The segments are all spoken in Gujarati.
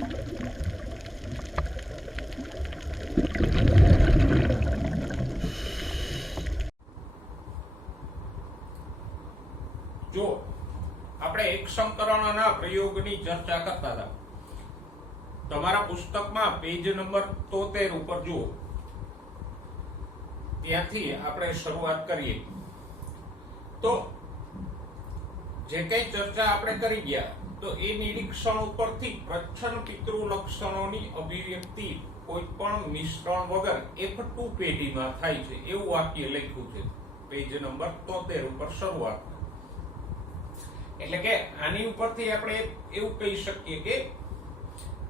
જો આપણે એક સંકરણના પ્રયોગની ચર્ચા કરતા હતા, તમારા પુસ્તકમાં પેજ નંબર 73 ઉપર જુઓ, ત્યાંથી આપણે શરૂઆત કરીએ. તો જે કઈ ચર્ચા આપણે કરી ગયા, તો એ નિરીક્ષણ ઉપરથી પ્રચ્છન્ન પિતૃ લક્ષણોની અભિવ્યક્તિ કોઈ પણ મિશ્રણ વગર F2 પેઢીમાં થાય છે એવું વાક્ય લખ્યું છે પેજ નંબર 73 ઉપર શરૂઆત. એટલે કે આની ઉપરથી આપણે એવું કહી શકીએ કે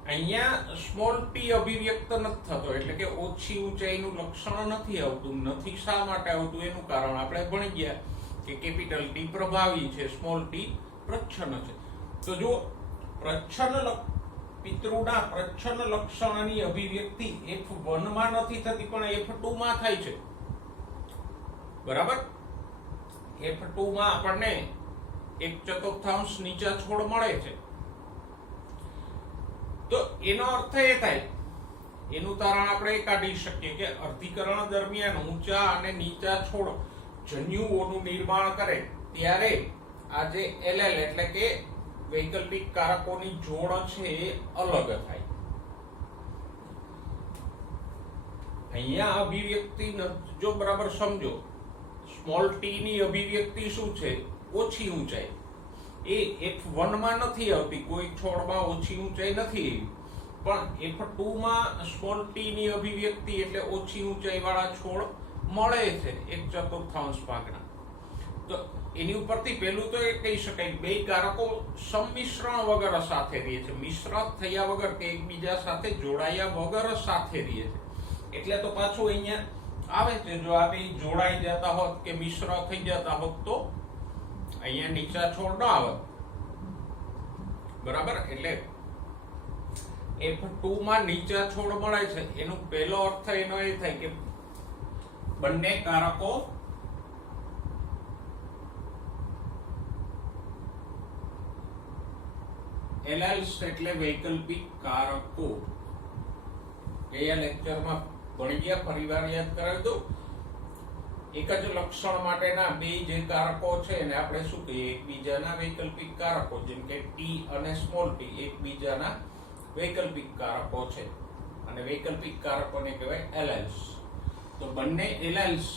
અહીંયા સ્મોલ p અભિવ્યક્ત નથી થતો, એટલે કે ઓછી ઊંચાઈનું લક્ષણ નથી આવતું. નથી શા માટે આવતું એનું કારણ આપણે ભણી ગયા કે કેપિટલ T પ્રભાવી છે, સ્મોલ t પ્રચ્છન્ન છે. તો જો પ્રચ્છન્ન પિતૃના પ્રચ્છન્ન લક્ષણની અભિવ્યક્તિ F1 માં નથી થતી પણ F2 માં થાય છે. બરાબર? F2 માં આપણને 1/4 નીચા છોડ મળે છે. તો એનો અર્થ એ થાય, એનું તારણ આપણે કાઢી શકીએ કે અર્ધીકરણ દરમિયાન ઊંચા અને નીચા છોડ જન્યુઓનું નિર્માણ કરે ત્યારે આ જે LL એટલે કે વૈકલ્પિક કારકોની જોડ છે એ અલગ થાય. અહીંયા અભિવ્યક્તિ જો બરાબર સમજો, સ્મોલ t ની અભિવ્યક્તિ શું છે? ઓછી ઊંચાઈ. એ F1 માં નથી આવતી, કોઈ છોડમાં ઓછી ઊંચાઈ નથી આવી, પણ F2 માં સ્મોલ t ની અભિવ્યક્તિ એટલે ઓછી ઊંચાઈ વાળા છોડ મળે છે 1/4 ભાગના. તો એની ઉપરથી પહેલું તો એ કહી શકાય બે કારકો સંમિશ્રણ વગર સાથે રહે છે, મિશ્ર થયા વગર કે એકબીજા સાથે જોડાયા વગર સાથે રહે છે. એટલે તો પાછું અહીંયા આવે છે, જો આ બે જોડાઈ જતા હોત કે મિશ્ર થઈ જતા હોત તો અહીંયા નીચા છોડ ન આવે. બરાબર? એટલે F2 માં નીચા છોડ મળે છે, એનો પહેલો અર્થ એનો એ થાય કે બંને કારકો LLs એટલે વૈકલ્પિક કારકો. ગયા લેક્ચરમાં ભણી ગયા, ફરીવાર યાદ કરાવી દઉં. એક જ લક્ષણ માટેના બે જે કારકો છે એને આપણે શું કહીએ? એકબીજાના વૈકલ્પિક કારકો. જેમ કે t અને સ્મોલ t એકબીજાના વૈકલ્પિક કારકો છે અને વૈકલ્પિક કારકોને કહેવાય LLs. તો બંને LLs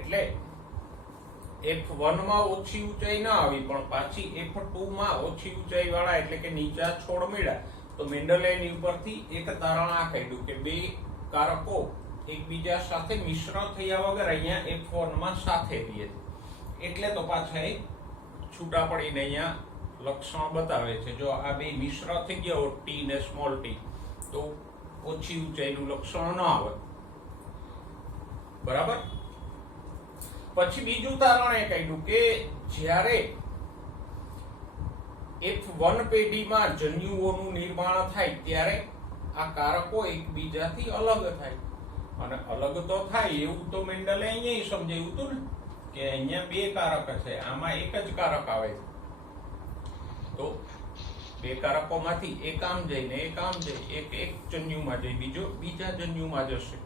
એટલે F1 માં ઓછી ઊંચાઈ ના આવી પણ પાછી F2 માં ઓછી ઊંચાઈ વાળા એટલે કે નીચા છોડ મળ્યા. તો મેન્ડલે એની ઉપરથી એક તારણ આ કાઢ્યું કે બે કારકો એકબીજા સાથે મિશ્ર થયા વગર અહીંયા F1 માં સાથે રહે છે. એટલે તો પાછા એ છૂટા પડીને અહીંયા લક્ષણ બતાવે છે. જો આ બે મિશ્ર થઈ ગયા હોય t ને સ્મોલ t તો ઓછી ઊંચાઈનું લક્ષણ ન આવે. બરાબર? પછી બીજું તારણ એ કહ્યું કે જ્યારે F1 પેઢીમાં જન્યુઓનું નિર્માણ થાય ત્યારે આ કારકો એકબીજાથી અલગ થાય. અને અલગ તો થાય એવું તો મેન્ડલે અહીંયા સમજાવ્યું હતું ને કે અહીંયા બે કારક છે, આમાં એક જ કારક આવે છે. તો બે કારકોમાંથી એક આમ જઈને એક આમ જાય, એક જન્યુમાં જાય, બીજો બીજા જન્યુમાં જશે.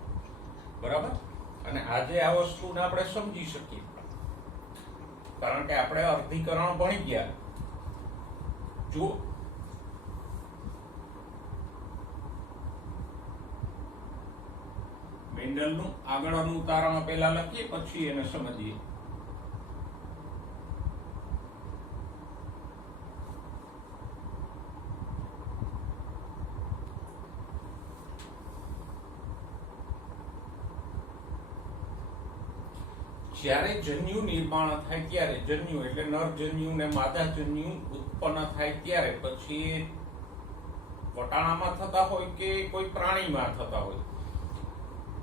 બરાબર? અને આજે આ વસ્તુને આપણે સમજી શકીએ કારણ કે આપણે અર્ધીકરણ ભણી ગયા. જો મેન્ડલનું આગળનું તારણ પહેલા લખીએ પછી એને સમજીએ. જ્યારે જન્યુ નિર્માણ થાય ત્યારે, જન્યુ એટલે નર જન્યુ ને માદા જન્યુ ઉત્પન્ન થાય ત્યારે પછી વટાણામાં થતા હોય કે કોઈ પ્રાણીમાં થતા હોય,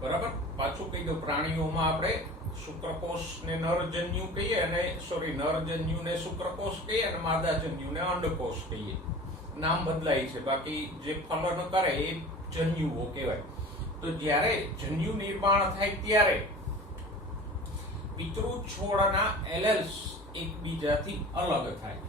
બરાબર. પાછું કહી દઉં, પ્રાણીઓમાં આપણે શુક્રકોષને નરજન્યુ કહીએ અને નરજન્યુને શુક્રકોષ કહીએ અને માદાજન્યુને અંડકોષ કહીએ. નામ બદલાય છે, બાકી જે ફલન કરે એ જન્યુઓ કહેવાય. તો જ્યારે જન્યુ નિર્માણ થાય ત્યારે પિતૃ છોડના એલેલ્સ એકબીજાથી અલગ થાય.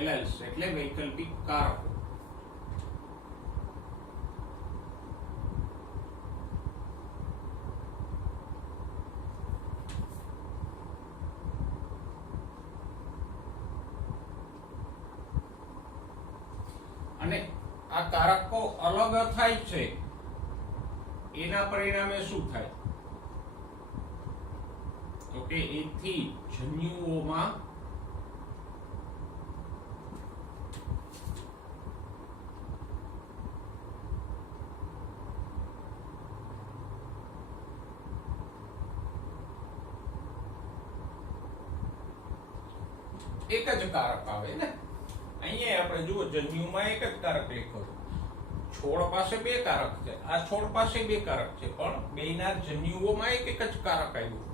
એલેલ્સ એટલે વૈકલ્પિક કારકો. અને આ કારકો અલગ થાય છે એના પરિણામે શું થાય? તો કે એથી જન્યુઓમાં એક જ કારક આવે ને. અહીંયા આપણે જુઓ, જન્યુમાં એક જ કારક લખ્યો છે. છોડ પાસે બે કારક છે, આ છોડ પાસે બે કારક છે, પણ બેના જન્યુઓમાં એક જ કારક આવ્યું.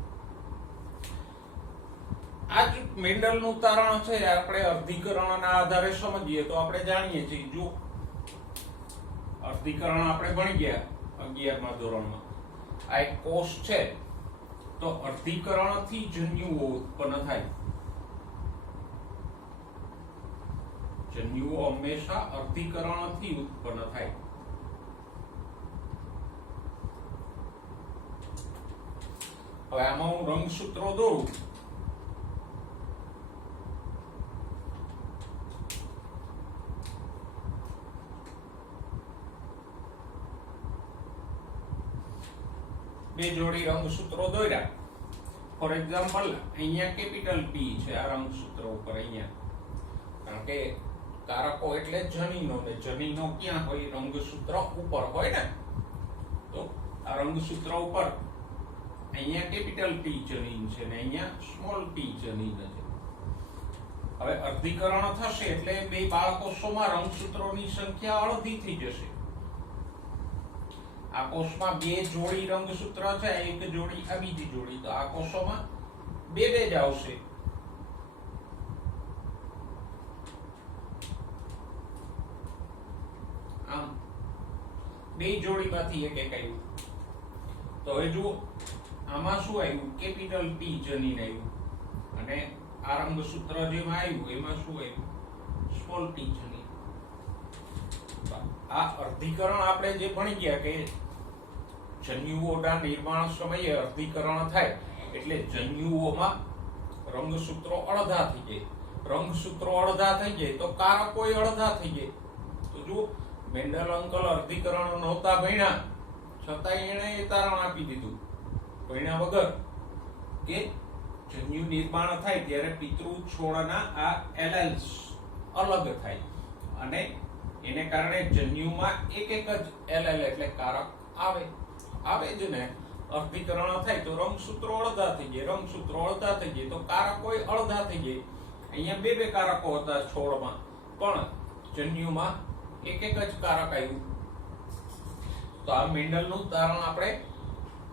આ જ મેન્ડલનું તારણ છે. આપણે અર્ધીકરણના આધારે સમજીએ તો આપણે જાણીએ છીએ. જો અર્ધીકરણ આપણે ભણી ગયા 11મા ધોરણમાં. આ એક કોષ છે, તો અર્ધીકરણથી જન્યુઓ ઉત્પન્ન થાય. જન્યુઓ હંમેશા અર્ધીકરણથી ઉત્પન્ન થાય. હવે આમાં હું રંગસૂત્રો દોરું. બે જોડી રંગસૂત્રો દોર્યા. ફોર એક્ઝામ્પલ, અહીંયા કેપિટલ પી છે આ રંગસૂત્ર ઉપર. અહીંયા કારણ કે કારકો એટલે જનીનો, ને જનીનો ક્યાં હોય? રંગસૂત્ર ઉપર હોય ને. તો આ રંગસૂત્ર ઉપર અહીંયા કેપિટલ પી જનીન છે ને અહીંયા સ્મોલ પી જનીન છે. હવે અર્ધીકરણ થશે એટલે બે બાળકોષોમાં રંગસૂત્રોની સંખ્યા અડધી થઈ જશે. આ કોષમાં બે જોડી રંગસૂત્ર છે, એક જોડી આ બીજી જોડી. તો આ કોષોમાં બે જ આવશે. આમ બે જોડીમાંથી એક આવ્યું. તો હવે જુઓ, આમાં શું આવ્યું? કેપિટલ પી જનીન આવ્યું. અને આ રંગસૂત્ર જેમાં આવ્યું એમાં શું આવ્યું? સ્મોલ પી જનીન. આ અર્ધીકરણ આપણે જે ભણી ગયા કે જન્યુઓના નિર્માણ સમયે અર્ધીકરણ થાય એટલે જન્યુઓમાં રંગસૂત્રો અડધા થઈ જાય. રંગસૂત્રો અડધા થઈ જાય તો કારકો અડધા થઈ જાય. તો જુઓ, મેન્ડલ અંકલ અર્ધીકરણ નહોતા ભણ્યા છતાં એણે તારણ આપી દીધું ભણ્યા વગર કે જન્યુ નિર્માણ થાય ત્યારે પિતૃ છોડના આ એલેલ્સ અલગ થાય અને એને કારણે જન્યુમાં એક જ એલેલ એટલે કારક આવે જ ને. અર્ધીકરણ થાય તો રંગસૂત્રો અડધા થઈ જાય. રંગસૂત્રો અડધા થઈ જાય તો કારકો અડધા થઈ જાય. અહીંયા બે કારકો હતા છોડમાં, પણ જન્યુમાં એક જ કારક આવ્યું. તો આ મેન્ડલનું તારણ આપણે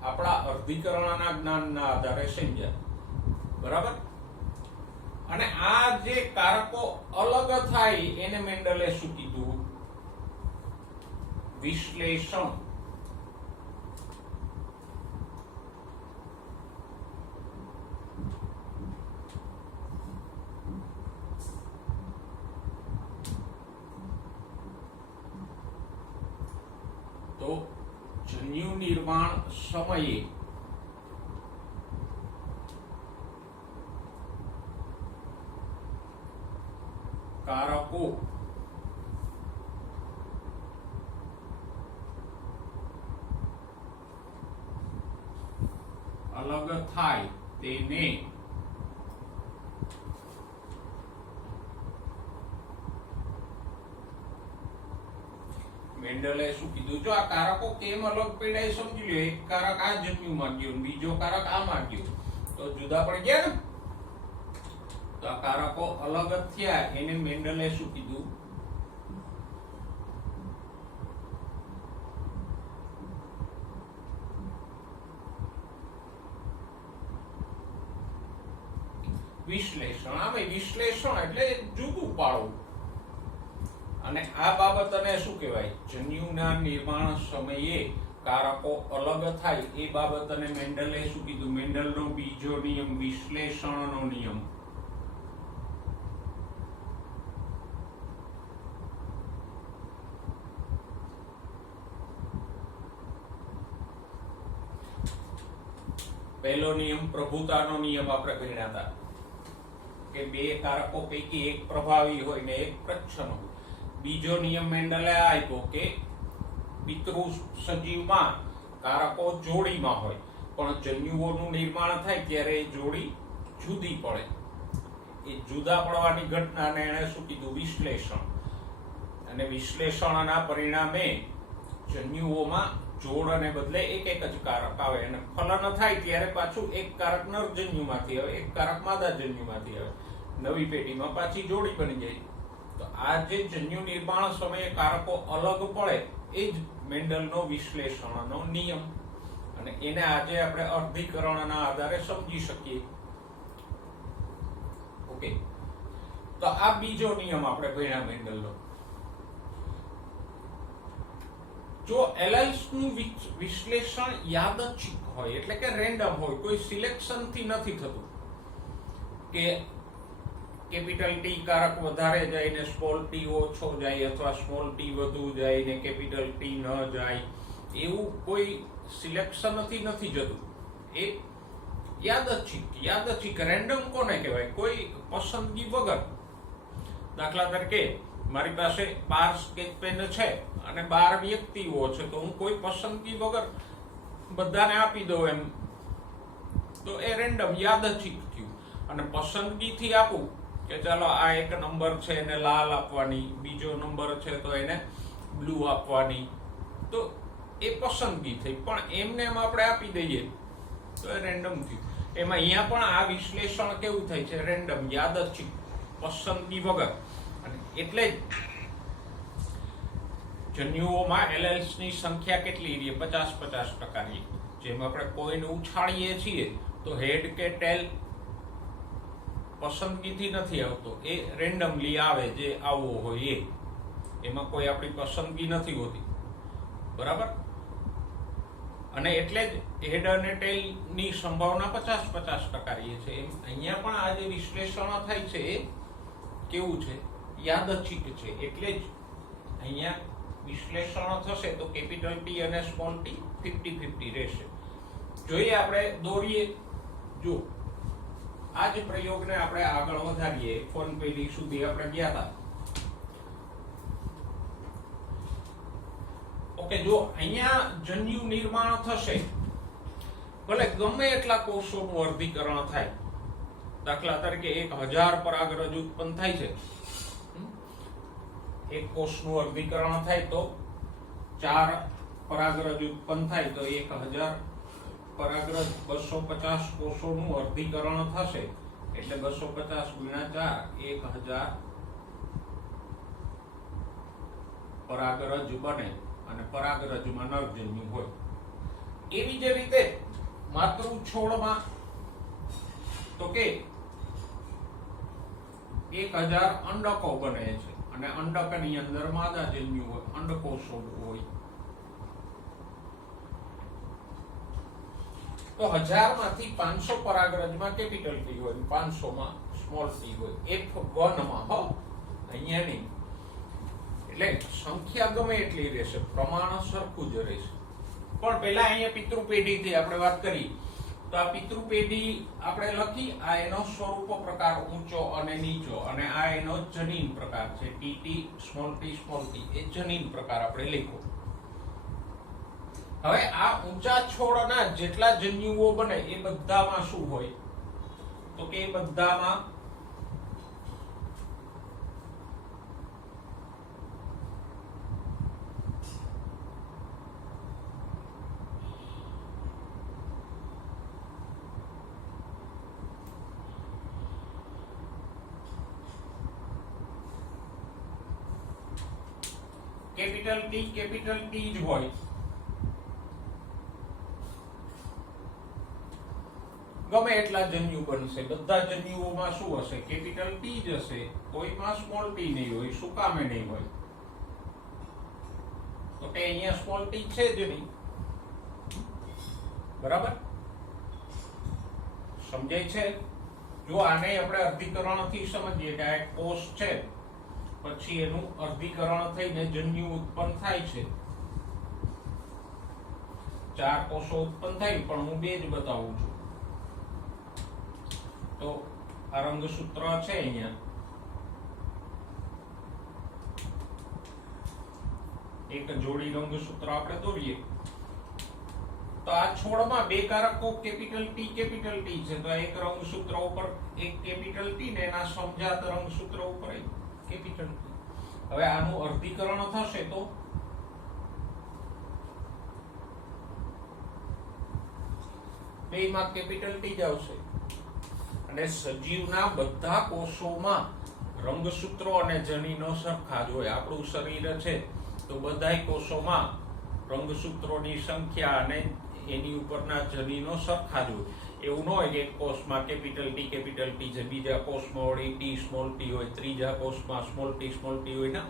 આપણા અર્ધીકરણના જ્ઞાનના આધારે સમજ્યા. બરાબર. અને આ જે કારકો અલગ થાય એને મેન્ડલે શું કીધું? વિશ્લેષણ. તો જન્યુ નિર્માણ સમયે કારકો અલગ થાય તેને મેન્ડલે શું કીધું, જો આ કારકો કેમ અલગ પડ્યા એ સમજી લો. એક કારક આ જન્યુમાં ગયો, બીજો કારક આમાં ગયો, તો જુદા પડી ગયા ને. તો આ કારકો અલગ જ થયા, એને મેન્ડલે શું કીધું, વિશ્લેષણ. આમે વિશ્લેષણ એટલે જુદું પાડવું. અને આ બાબતને શું કહેવાય, જન્યુના નિર્માણ સમયે કારકો અલગ થાય એ બાબતને મેન્ડલે શું કીધું, મેન્ડલનો બીજો નિયમ, વિશ્લેષણનો નિયમ. પહેલો નિયમ પ્રભુતાનો નિયમ આપણે ભણ્યા હતા કે બે કારકો પૈકી એક પ્રભાવી હોય ને એક પ્રચ્છન્ન હોય. બીજો નિયમ મેન્ડલે આપ્યો કે પિતૃ સજીવમાં કારકો જોડીમાં હોય, પણ જન્યુઓનું નિર્માણ થાય ત્યારે એ જોડી જુદી પડે. એ જુદા પડવાની ઘટનાને એને શું કીધું, વિશ્લેષણ. અને વિશ્લેષણના પરિણામે જન્યુઓમાં જોડને બદલે એક એક જ કારક આવે, અને ફલન થાય ત્યારે પાછું એક કારક નરજન્યુમાંથી આવે, એક કારક માદાજન્યુમાંથી આવે, નવી પેઢીમાં પાછી જોડી બની જાય. તો આ જે જન્યુ નિર્માણ સમયે કારકો અલગ પડે એ જ મેન્ડલનો વિશ્લેષણનો નિયમ. અને એને આજે આપણે અર્ધીકરણના આધારે સમજી શકીએ. ઓકે, તો આ બીજો નિયમ આપણે ભણ્યા મેન્ડલનો. જો એલાઇસ નું વિશ્લેષણ યાદચ્છિક હોય, એટલે કે રેન્ડમ હોય, કોઈ સિલેક્શન થી નથી થતું કે કેપિટલ ટી કારક વધારે જાય ને સ્મોલ ટી ઓછો જાય, અથવા સ્મોલ ટી વધુ જાય ને કેપિટલ ટી ન જાય, એવું કોઈ સિલેક્શન નથી જતું. એ યાદચ્છિક રેન્ડમ કોને કહેવાય, કોઈ પસંદગી વગર. દાખલા તરીકે મારી પાસે 12 સ્કેચ પેન છે અને 12 વ્યક્તિઓ છે, તો હું કોઈ પસંદગી વગર બધાને આપી દઉં એમ, તો એ રેન્ડમ યાદચ્છિક થયું. અને પસંદગીથી આપું કે ચાલો આ એક નંબર છે એને લાલ આપવાની, બીજો નંબર છે તો એને બ્લુ આપવાની, તો એ પસંદગી થઈ. પણ એમને એમ આપણે આપી દઈએ તો એ રેન્ડમ થયું. એમાં અહીંયા પણ આ વિશ્લેષણ કેવું થાય છે, રેન્ડમ, યાદચ્છિક, પસંદગી વગર. અને એટલે જ જન્યુઓમાં એલેલ્સની સંખ્યા કેટલી રહે, 50-50% રહે. જેમ આપણે કોઈને ઉછાળીએ છીએ તો હેડ કે ટેલ પસંદગીથી નથી આવતો, એ રેન્ડમલી આવે, જે આવવો હોય એ. એમાં કોઈ આપણી પસંદગી નથી હોતી, બરાબર. અને એટલે જ હેડ અને ટેલ ની સંભાવના 50-50% રહે છે. એમ અહીંયા પણ આ જે વિશ્લેષણો થાય છે એ કેવું છે, યાદચ્છિક છે. એટલે જ અહીંયા વિશ્લેષણો થશે તો કેપિટલ ટી અને સ્મોલ ટી 50-50 રહેશે. જોઈએ આપણે દોરીએ. જો આ જ પ્રયોગને આપણે આગળ વધારીએ, ફોન પેઢી સુધી આપણે ગયા હતા. ઓકે, જો અહીંયા જન્યુ નિર્માણ થશે, ભલે ગમે એટલા કોષોનું વર્ગીકરણ થાય. દાખલા તરીકે 1000 પરાગરજ ઉત્પન્ન થાય છે, એક કોષનું વર્ગીકરણ થાય તો 4 પરાગરજ ઉત્પન્ન થાય, તો 1000 પરાગરજ 250 કોષોનું વર્ગીકરણ થશે, એટલે 250 × 4 1000 પરાગરજ બને. અને પરાગરજમાં નરજન્યુ હોય. એવી જ રીતે માતૃ છોડમાં તો કે 1000 અંડકો બને છે, અને અંડકની અંદર માદાજન્યુ હોય, અંડકોષો હોય. તો 1000 માંથી 500 પરાગરજમાં કેપિટલ ટી હોય, 500 માં સ્મોલ ટી હોય, F1 માં હો, અહીંયા નહીં. એટલે સંખ્યા ગમે એટલી રહેશે, પ્રમાણ સરખું જ રહેશે. પણ પહેલા અહીંયા પિતૃ પેઢીથી આપણે વાત કરી. તો આ પિતૃ પેઢી આપણે લખી, આ એનો સ્વરૂપ પ્રકાર ઊંચો અને નીચો, અને આ એનો જનીન પ્રકાર છે, ટીટી સ્મોલ ટી એ જનીન પ્રકાર આપણે લખ્યો. હવે આ ઊંચા છોડના જેટલા જન્યુઓ બને એ બધામાં શું હોય, તો કે એ બધામાં કેપિટલ ટી જ હોય. ગમે એટલા જન્યુ બનશે, બધા જન્યુઓમાં શું હશે? કેપિટલ ટી જ હશે. કોઈમાં સ્મોલ ટી નહીં હોય. શું કામે નહીં હોય? તો કે અહીંયા સ્મોલ ટી છે જ નહીં. બરાબર સમજાય છે? જો આને આપણે અર્ધીકરણથી સમજીએ કે આ એક કોષ છે, પછી એનું અર્ધીકરણ થઈને જન્યુ ઉત્પન્ન થાય છે. 4 કોષો ઉત્પન્ન થાય, પણ હું 2 જ બતાવું છું. તો આ રંગસૂત્ર છે અહીંયા, એક જોડી રંગસૂત્ર આપણે દોરીએ તો આ છોડમાં 2 કારકો કેપિટલ ટી છે. તો એક રંગસૂત્ર ઉપર એક કેપિટલ ટી ને એના સમજાત રંગસૂત્ર ઉપર એક કેપિટલ ટી. હવે આનું અર્ધીકરણ થશે તો બેમાં કેપિટલ ટી જ આવશે. અને સજીવના બધા કોષોમાં રંગસૂત્રો અને જનીનો સરખા જ હોય. આપણું શરીર છે તો બધાય કોષોમાં રંગસૂત્રોની સંખ્યા અને એની ઉપરના જનીનો સરખા જ હોય. એવું ન હોય કે એક કોષમાં કેપિટલ ટી છે, બીજા કોષમાં વળી ટી સ્મોલ ટી હોય, ત્રીજા કોષમાં સ્મોલ ટી હોય. ના,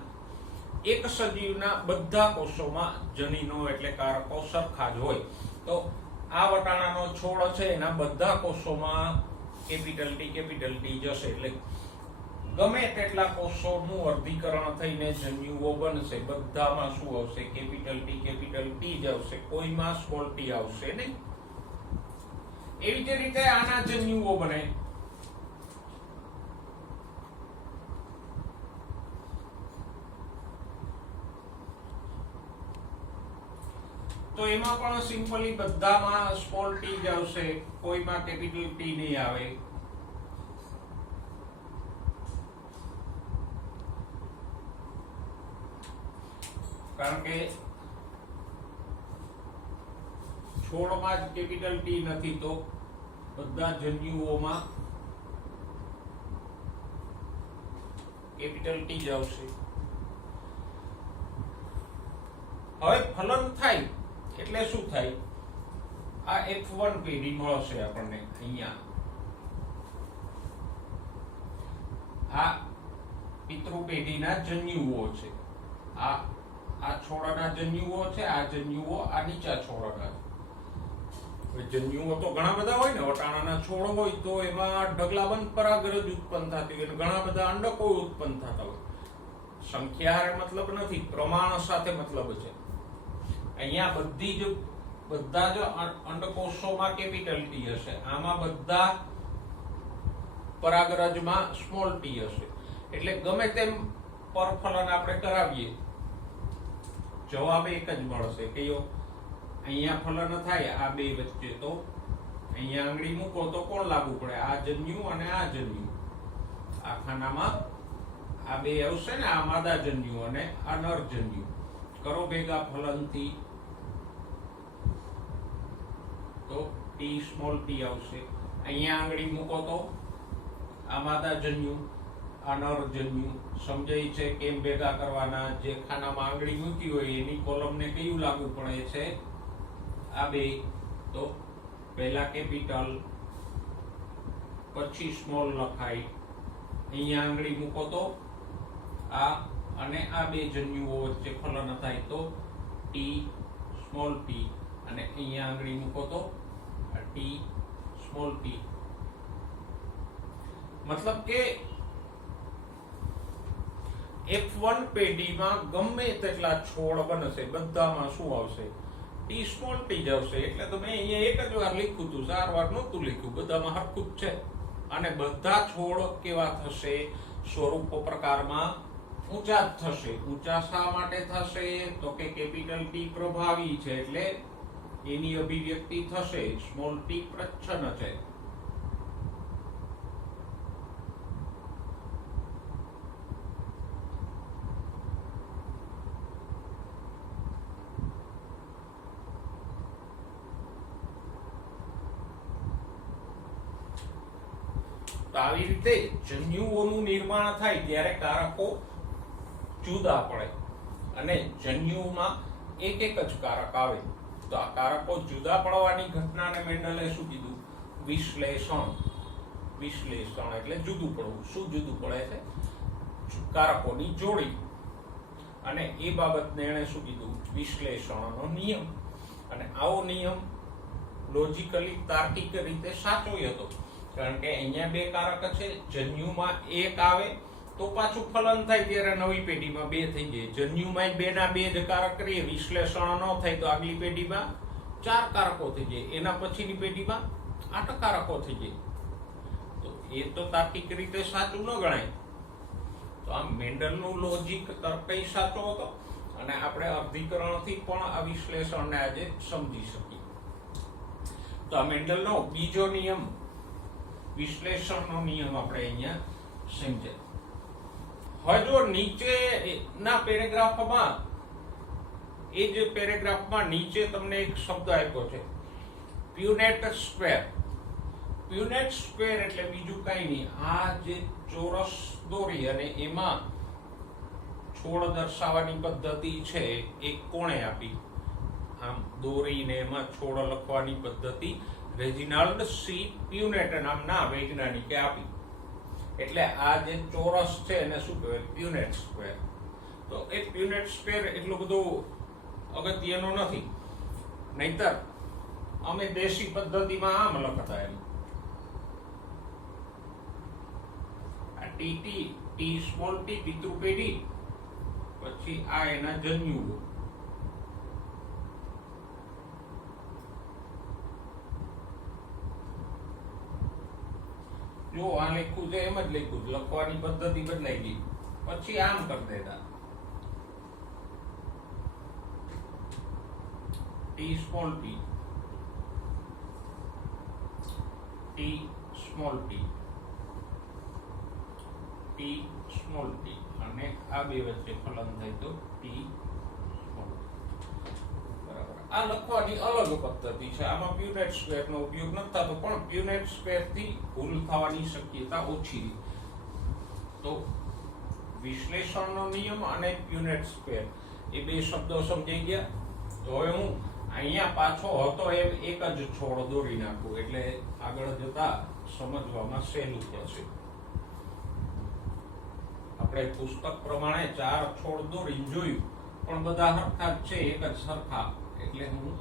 એક સજીવના બધા કોષોમાં જનીનો એટલે કારકો સરખા જ હોય. તો આ વટાણાનો છોડ છે એના બધા કોષોમાં કેપિટલ ટી જશે. એટલે ગમે તેટલા કોષોનું અર્ધીકરણ થઈને જન્યુઓ બનશે, બધામાં શું આવશે? કેપિટલ ટી જ આવશે. કોઈમાં સ્મોલ ટી આવશે નહીં. એવી જ રીતે આના જન્યુઓ બને. તો એમાં પણ સિમ્પલી બધામાં સ્મોલ ટી જ આવશે, કોઈમાં કેપિટલ ટી નહીં આવે. કારણ કે છોડમાં જ કેપિટલ ટી નથી, તો બધા જન્યુઓમાં કેપિટલ ટી જ આવશે. હવે ફલન થાય એટલે શું થાય? આ F1 પેઢી મળશે આપણને. અહીંયા આ પિતૃ પેઢીના જન્યુઓ છે. આ છોડના જન્યુઓ છે. આ જન્યુઓ આ નીચા છોડના. જન્યુઓ તો ઘણા બધા હોય ને. વટાણાના છોડ હોય તો એમાં ઢગલાબંધ પરાગરજ ઉત્પન્ન થતી હોય, ઘણા બધા અંડકો ઉત્પન્ન થતા હોય. સંખ્યા હારે મતલબ નથી, પ્રમાણ સાથે મતલબ છે. અહીંયા બધા જ અંડકોષોમાં કેપિટલ ટી હશે. આમાં બધા પરાગરજમાં સ્મોલ ટી હશે. એટલે ગમે તેમ પરફલન આપણે કરાવીએ, જવાબ એક જ મળશે. કયો? અહીંયા ફલન થાય આ બે વચ્ચે, તો અહીંયા આંગળી મૂકો તો કોણ લાગુ પડે? આ જન્યુ અને આ જન્યુ. આ ખાનામાં આ બે આવશે ને, આ માદા જન્યુ અને આ નર જન્યુ. કરો ભેગા ફલનથી તો ટી સ્મોલ ટી આવશે. અહીંયા આંગળી મૂકો તો આ માદા જન્યુ, આ નર જન્યુ. સમજાય છે કેમ ભેગા કરવાના? જે ખાનામાં આંગળી મૂકી હોય એની કોલમને કયું લાગુ પડે છે? આ બે. તો પહેલા કેપિટલ પછી સ્મોલ લખાય. અહીંયા આંગળી મૂકો તો આ અને આ બે જન્યુઓ વચ્ચે ફલન થાય તો ટી સ્મોલ ટી, અને અહીંયા આંગળી મૂકો તો ટી સ્મોલ ટી. મતલબ કે F1 પેઢીમાં ગમે તેટલા છોડ બનશે, બધામાં શું આવશે? ટી સ્મોલ ટી જ આવશે. એટલે તો મેં અહીંયા એક જ વાર લખ્યું હતું, 4 વાર નહોતું લખ્યું. બધામાં હરખું જ છે. અને બધા છોડ કેવા થશે? સ્વરૂપ પ્રકારમાં ઊંચા જ થશે. ઊંચા શા માટે થશે? તો કે કેપિટલ ટી પ્રભાવી છે એટલે એની અભિવ્યક્તિ થશે. સ્મોલ ટી પ્રચ્છન્ન છે. તો આવી રીતે જન્યુઓનું નિર્માણ થાય ત્યારે કારકો જુદા પડે. અને જન્યુમાં એક જ કારક આવે તો આ કારકો જુદા પડવાની ઘટનાને મેન્ડલે શું કીધું? વિશ્લેષણ. વિશ્લેષણ એટલે જુદું પડવું. શું જુદું પડે છે? કારકોની જોડી. અને એ બાબતને એણે શું કીધું? વિશ્લેષણનો નિયમ. અને આવો નિયમ લોજિકલી તાર્કિક રીતે સાચો હતો, કારણ કે અહીંયા બે કારક છે, જન્યુમાં એક આવે તો પાછું ફલન થાય ત્યારે નવી પેઢીમાં બે થઈ જાય. જન્યુમાં બે ના બે જ કારક કરીએ, વિશ્લેષણ ન થાય તો આગલી પેઢીમાં 4 કારકો થઈ જાય, એના પછીની પેઢીમાં 8 કારકો થઈ જાય. તો એ તો તાર્કિક રીતે સાચું ન ગણાય. તો આ મેન્ડલનું લોજિક તર્કઈ સાચો હતો અને આપણે અર્ધીકરણથી પણ આ વિશ્લેષણને આજે સમજી શકીએ. તો આ મેન્ડલનો બીજો નિયમ, વિશ્લેષણનો નિયમ આપણે અહીંયા સમજ્યા. હવે જો નીચેના પેરેગ્રાફમાં, એ જ પેરેગ્રાફમાં નીચે તમને એક શબ્દ આપ્યો છે, પ્યુનેટ સ્ક્વેર. પ્યુનેટ સ્ક્વેર એટલે બીજું કઈ નહીં, આ જે ચોરસ દોરી અને એમાં છોડ દર્શાવવાની પદ્ધતિ છે એ કોણે આપી? આમ દોરીને એમાં છોડ લખવાની પદ્ધતિ રેજિનાલ્ડ સી પ્યુનેટ નામના વૈજ્ઞાનિકે આપી. એટલે આ જે ચોરસ છે એને શું કહેવાય? Punnett square. તો એ પ્યુનેટ સ્ક્વેર એટલું બધું અગત્યનું નથી, નહીતર અમે દેશી પદ્ધતિમાં આમ લખતા એમ. ટી સ્મોલ ટી પિતૃ પેઢી, પછી આ એના જન્યુઓ. જો આ લખ્યું છે એમ જ લખ્યું, લખવાની પદ્ધતિ બદલાઈ ગઈ, પછી આમ કરી દેતા. T small T, T small T, T small T, અને આ બે વચ્ચે ફલન થાય તો ટી સ્મોલ. બરાબર. આ લખવાની અલગ પદ્ધતિ છે, આમાં પ્યુનેટ સ્ક્વેર નો ઉપયોગ નથી થતો, પણ પ્યુનેટ સ્ક્વેર થી ભૂલ થવાની શક્યતા ઓછી. તો વિશ્લેષણનો નિયમ અને પ્યુનેટ સ્ક્વેર એ બે શબ્દો સમજાઈ ગયા. હવે હું અહીંયા પાછો હતો એમ એક જ છોડ દોરી નાખું, એટલે આગળ જતા સમજવામાં સહેલું પડશે. આપણે પુસ્તક પ્રમાણે 4 છોડ દોરી જોયું, પણ બધા સરખા જ છે, એક જ સરખા, એટલે હું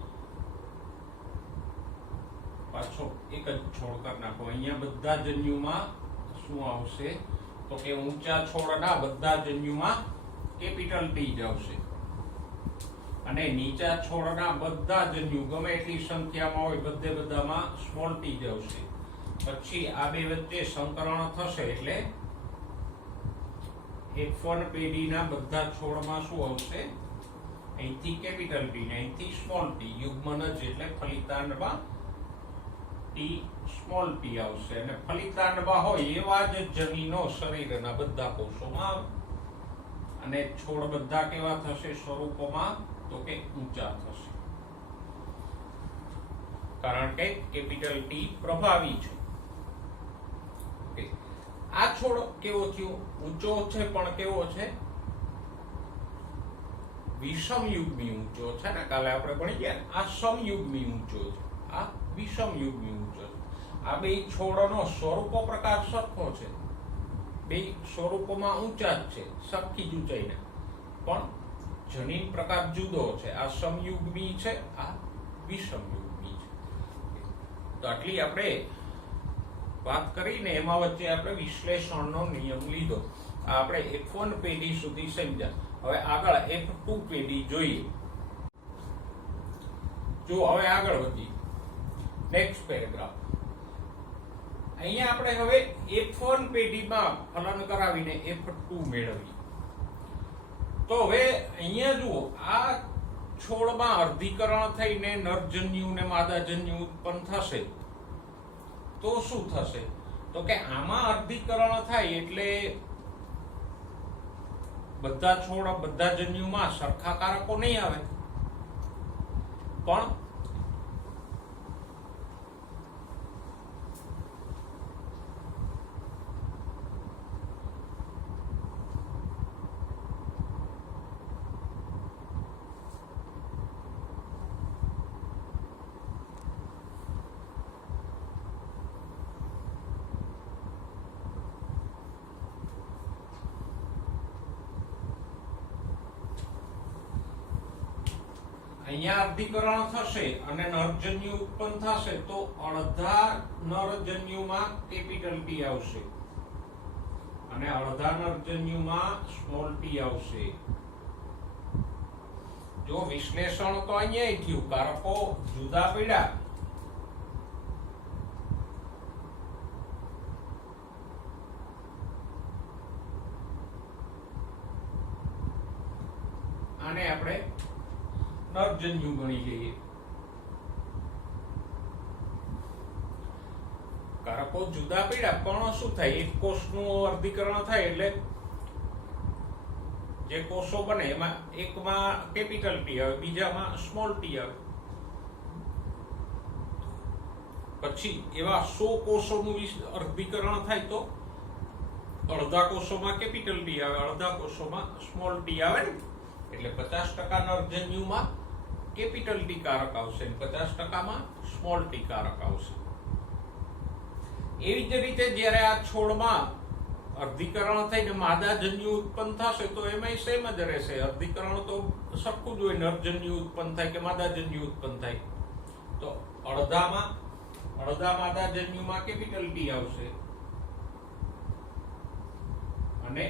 પાછો એક જ છોડ કરી નાખું. અહીંયા બધા જન્યુમાં શું આવશે? તો કે ઊંચા છોડના બધા જન્યુમાં કેપિટલ ટી જ આવશે, અને નીચા છોડના બધા જન્યુ ગમે એટલી સંખ્યામાં હોય બધે બધામાં સ્મોલ ટી જ આવશે. પછી આ બે વચ્ચે સંકરણ થશે એટલે F1 પેઢીના બધા છોડમાં શું આવશે? અહીંથી કેપિટલ ટી ને અહીંથી સ્મોલ ટી, યુગ્મન જ એટલે ફલિતાંડમાં ટી સ્મોલ ટી આવશે. અને ફલિતાંડમાં હોય એવા જ જનીનો શરીરના બધા કોષોમાં આવે. અને છોડ બધા કેવા થશે સ્વરૂપોમાં? તો કે ઊંચા થશે, કારણ કે કેપિટલ ટી પ્રભાવી છે. આ છોડ કેવો થયો? ઊંચો છે, પણ કેવો છે? વિષમયુગ્મી ઊંચો છે ને, કાલે આપણે ભણી ગયા ને. આ સમયુગ્મી ઊંચો છે, આ વિષમયુગ્મી ઊંચો છે. આ બે છોડનો સ્વરૂપો પ્રકાર સરખો છે, બે સ્વરૂપોમાં ઊંચા જ છે, સરખી જ ઊંચાઈના, પણ જનીન પ્રકાર જુદો છે. આ સમયુગ્મી છે, આ વિષમયુગ્મી છે. તો આટલી આપણે વાત કરીને એમાં વચ્ચે આપણે વિશ્લેષણનો નિયમ લીધો. આપણે F1 પેઢી સુધી સમજ્યા. હવે આગળ F2 પેઢી જોઈએ. જો હવે આગળ વધી નેક્સ્ટ પેરેગ્રાફ. અહીંયા આપણે હવે F1 પેઢીમાં ફલન કરાવીને F2 મેળવીએ. તો હવે અહીંયા જુઓ, આ છોડમાં અર્ધીકરણ થઈને નરજન્યુ ને માદાજન્યુ ઉત્પન્ન થશે. તો શું થશે? તો કે આમાં અર્ધીકરણ થાય એટલે બધા છોડ બધા જન્યુમાં સરખા કારકો નહીં આવે, પણ અહીંયા અર્ધીકરણ થશે અને નરજન્યુ ઉત્પન્ન થશે તો અડધા નરજન્યુમાં કેપિટલ ટી આવશે અને અડધા નરજન્યુમાં સ્મોલ ટી આવશે. જો વિશ્લેષણ તો અહીંયા થયું, કારકો જુદા પડ્યા આને આપણે નરજન્યુ ગણી લઈએ. કારકો જુદા પડ્યા પણ શું થાય, એક કોષનું અર્ધીકરણ થાય એટલે જે કોષો બને એમાં એકમાં કેપિટલ ટી આવે, બીજામાં સ્મોલ ટી આવે. પછી એવા 100 કોષોનું અર્ધીકરણ થાય તો અડધા કોષોમાં કેપિટલ ટી આવે, અડધા કોષોમાં સ્મોલ ટી આવે ને, એટલે 50% નરજન્યુમાં કેપિટલ ટી કારક આવશે અને 50%માં સ્મોલ ટી કારક આવશે. એવી જ રીતે જ્યારે આ છોડમાં અર્ધીકરણ થઈને માદાજન્યુ ઉત્પન્ન થશે તો એમાં સેમ જ રહેશે. અર્ધીકરણ તો સરખું જ હોય, નરજન્યુ ઉત્પન્ન થાય કે માદાજન્યુ ઉત્પન્ન થાય. તો અડધા માદાજન્યુમાં કેપિટલ ટી આવશે અને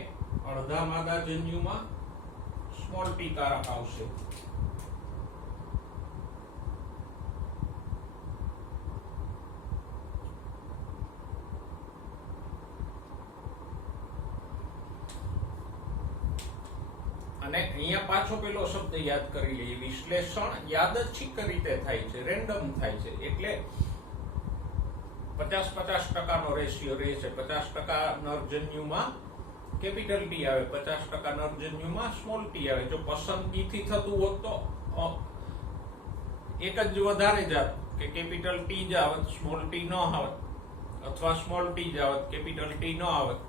અડધા માદાજન્યુમાં સ્મોલ ટી કારક આવશે. અને અહીંયા પાછો પેલો શબ્દ યાદ કરી લઈએ, વિશ્લેષણ યાદચ્છિક રીતે થાય છે, રેન્ડમ થાય છે. એટલે 50-50% નો રેશિયો રહે છે. 50% નરજન્યુમાં કેપિટલ ટી આવે, 50% નરજન્યુમાં સ્મોલ ટી આવે. જો પસંદગીથી થતું હોત તો એક જ વધારે જાત કે કેપિટલ ટી જ આવત, સ્મોલ ટી ન આવત, અથવા સ્મોલ ટી જ આવત, કેપિટલ ટી ન આવત.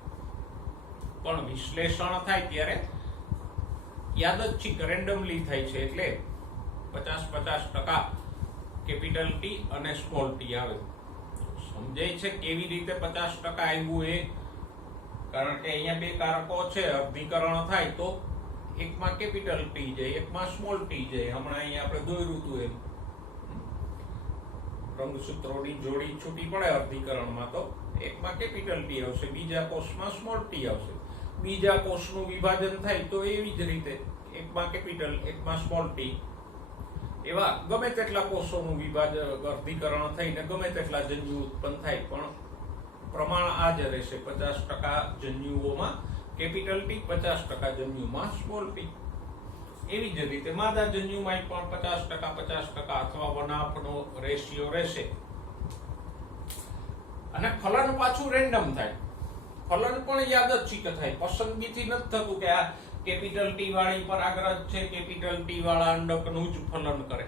પણ વિશ્લેષણ થાય ત્યારે યાદચ્છિક રેન્ડમલી થાય છે એટલે 50-50% કેપિટલ ટી અને સ્મોલ ટી આવે. સમજાય છે કેવી રીતે 50% આવ્યું એ? કારણ કે અહીંયા બે કારકો છે, અર્ધીકરણ થાય તો એકમાં કેપિટલ ટી જાય, એકમાં સ્મોલ ટી જાય. હમણાં અહીંયા આપણે દોર્યું હતું એમ, રંગસૂત્રોની જોડી છૂટી પડે અર્ધીકરણમાં તો એકમાં કેપિટલ ટી આવશે, બીજા કોષમાં સ્મોલ ટી આવશે. બીજા કોષનું વિભાજન થાય તો એવી જ રીતે એકમાં કેપિટલ, એકમાં સ્મોલ ટી, એવા ગમે તેટલા કોષોનું વિભાજન અર્ધીકરણ થઈને ગમે તેટલા જન્યુ ઉત્પન્ન થાય પણ પ્રમાણ આ જ રહેશે. 50% જન્યુઓમાં કેપિટલ ટી, 50% જન્યુમાં સ્મોલ ટી. એવી જ રીતે માદા જન્યુમાં પણ 50% અથવા 1/2 નો રેશિયો રહેશે. અને ફલન પાછું રેન્ડમ થાય. ફલન પણ યાદચ્છિક થાય, પસંદગીથી નથી થતું કે આ કેપિટલ ટી વાળી પરાગરજ છે, કેપિટલ ટી વાળા અંડકનું જ ફલન કરે,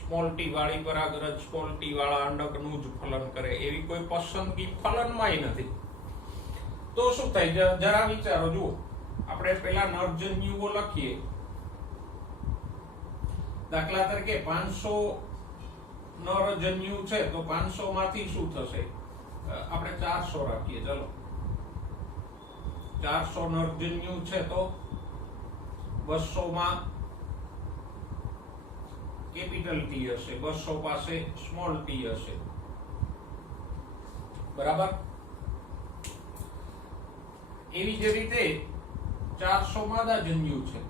સ્મોલ ટી વાળી પરાગરજ સ્મોલ ટી વાળા અંડકનું જ ફલન કરે. એવી કોઈ પસંદગી ફલનમાંય નથી. તો શું થાય જરા વિચારો. જુઓ, આપણે પેલા નરજન્યુઓ લખીએ. દાખલા તરીકે 500 નરજન્યુ છે તો 500 માંથી શું થશે? આપણે 400 રાખીએ. ચલો, 400 નરજન્યુ છે તો 200 માં કેપિટલ ટી હશે, 200 પાસે સ્મોલ ટી હશે. બરાબર? એવી જ રીતે 400 માદાજન્યુ છે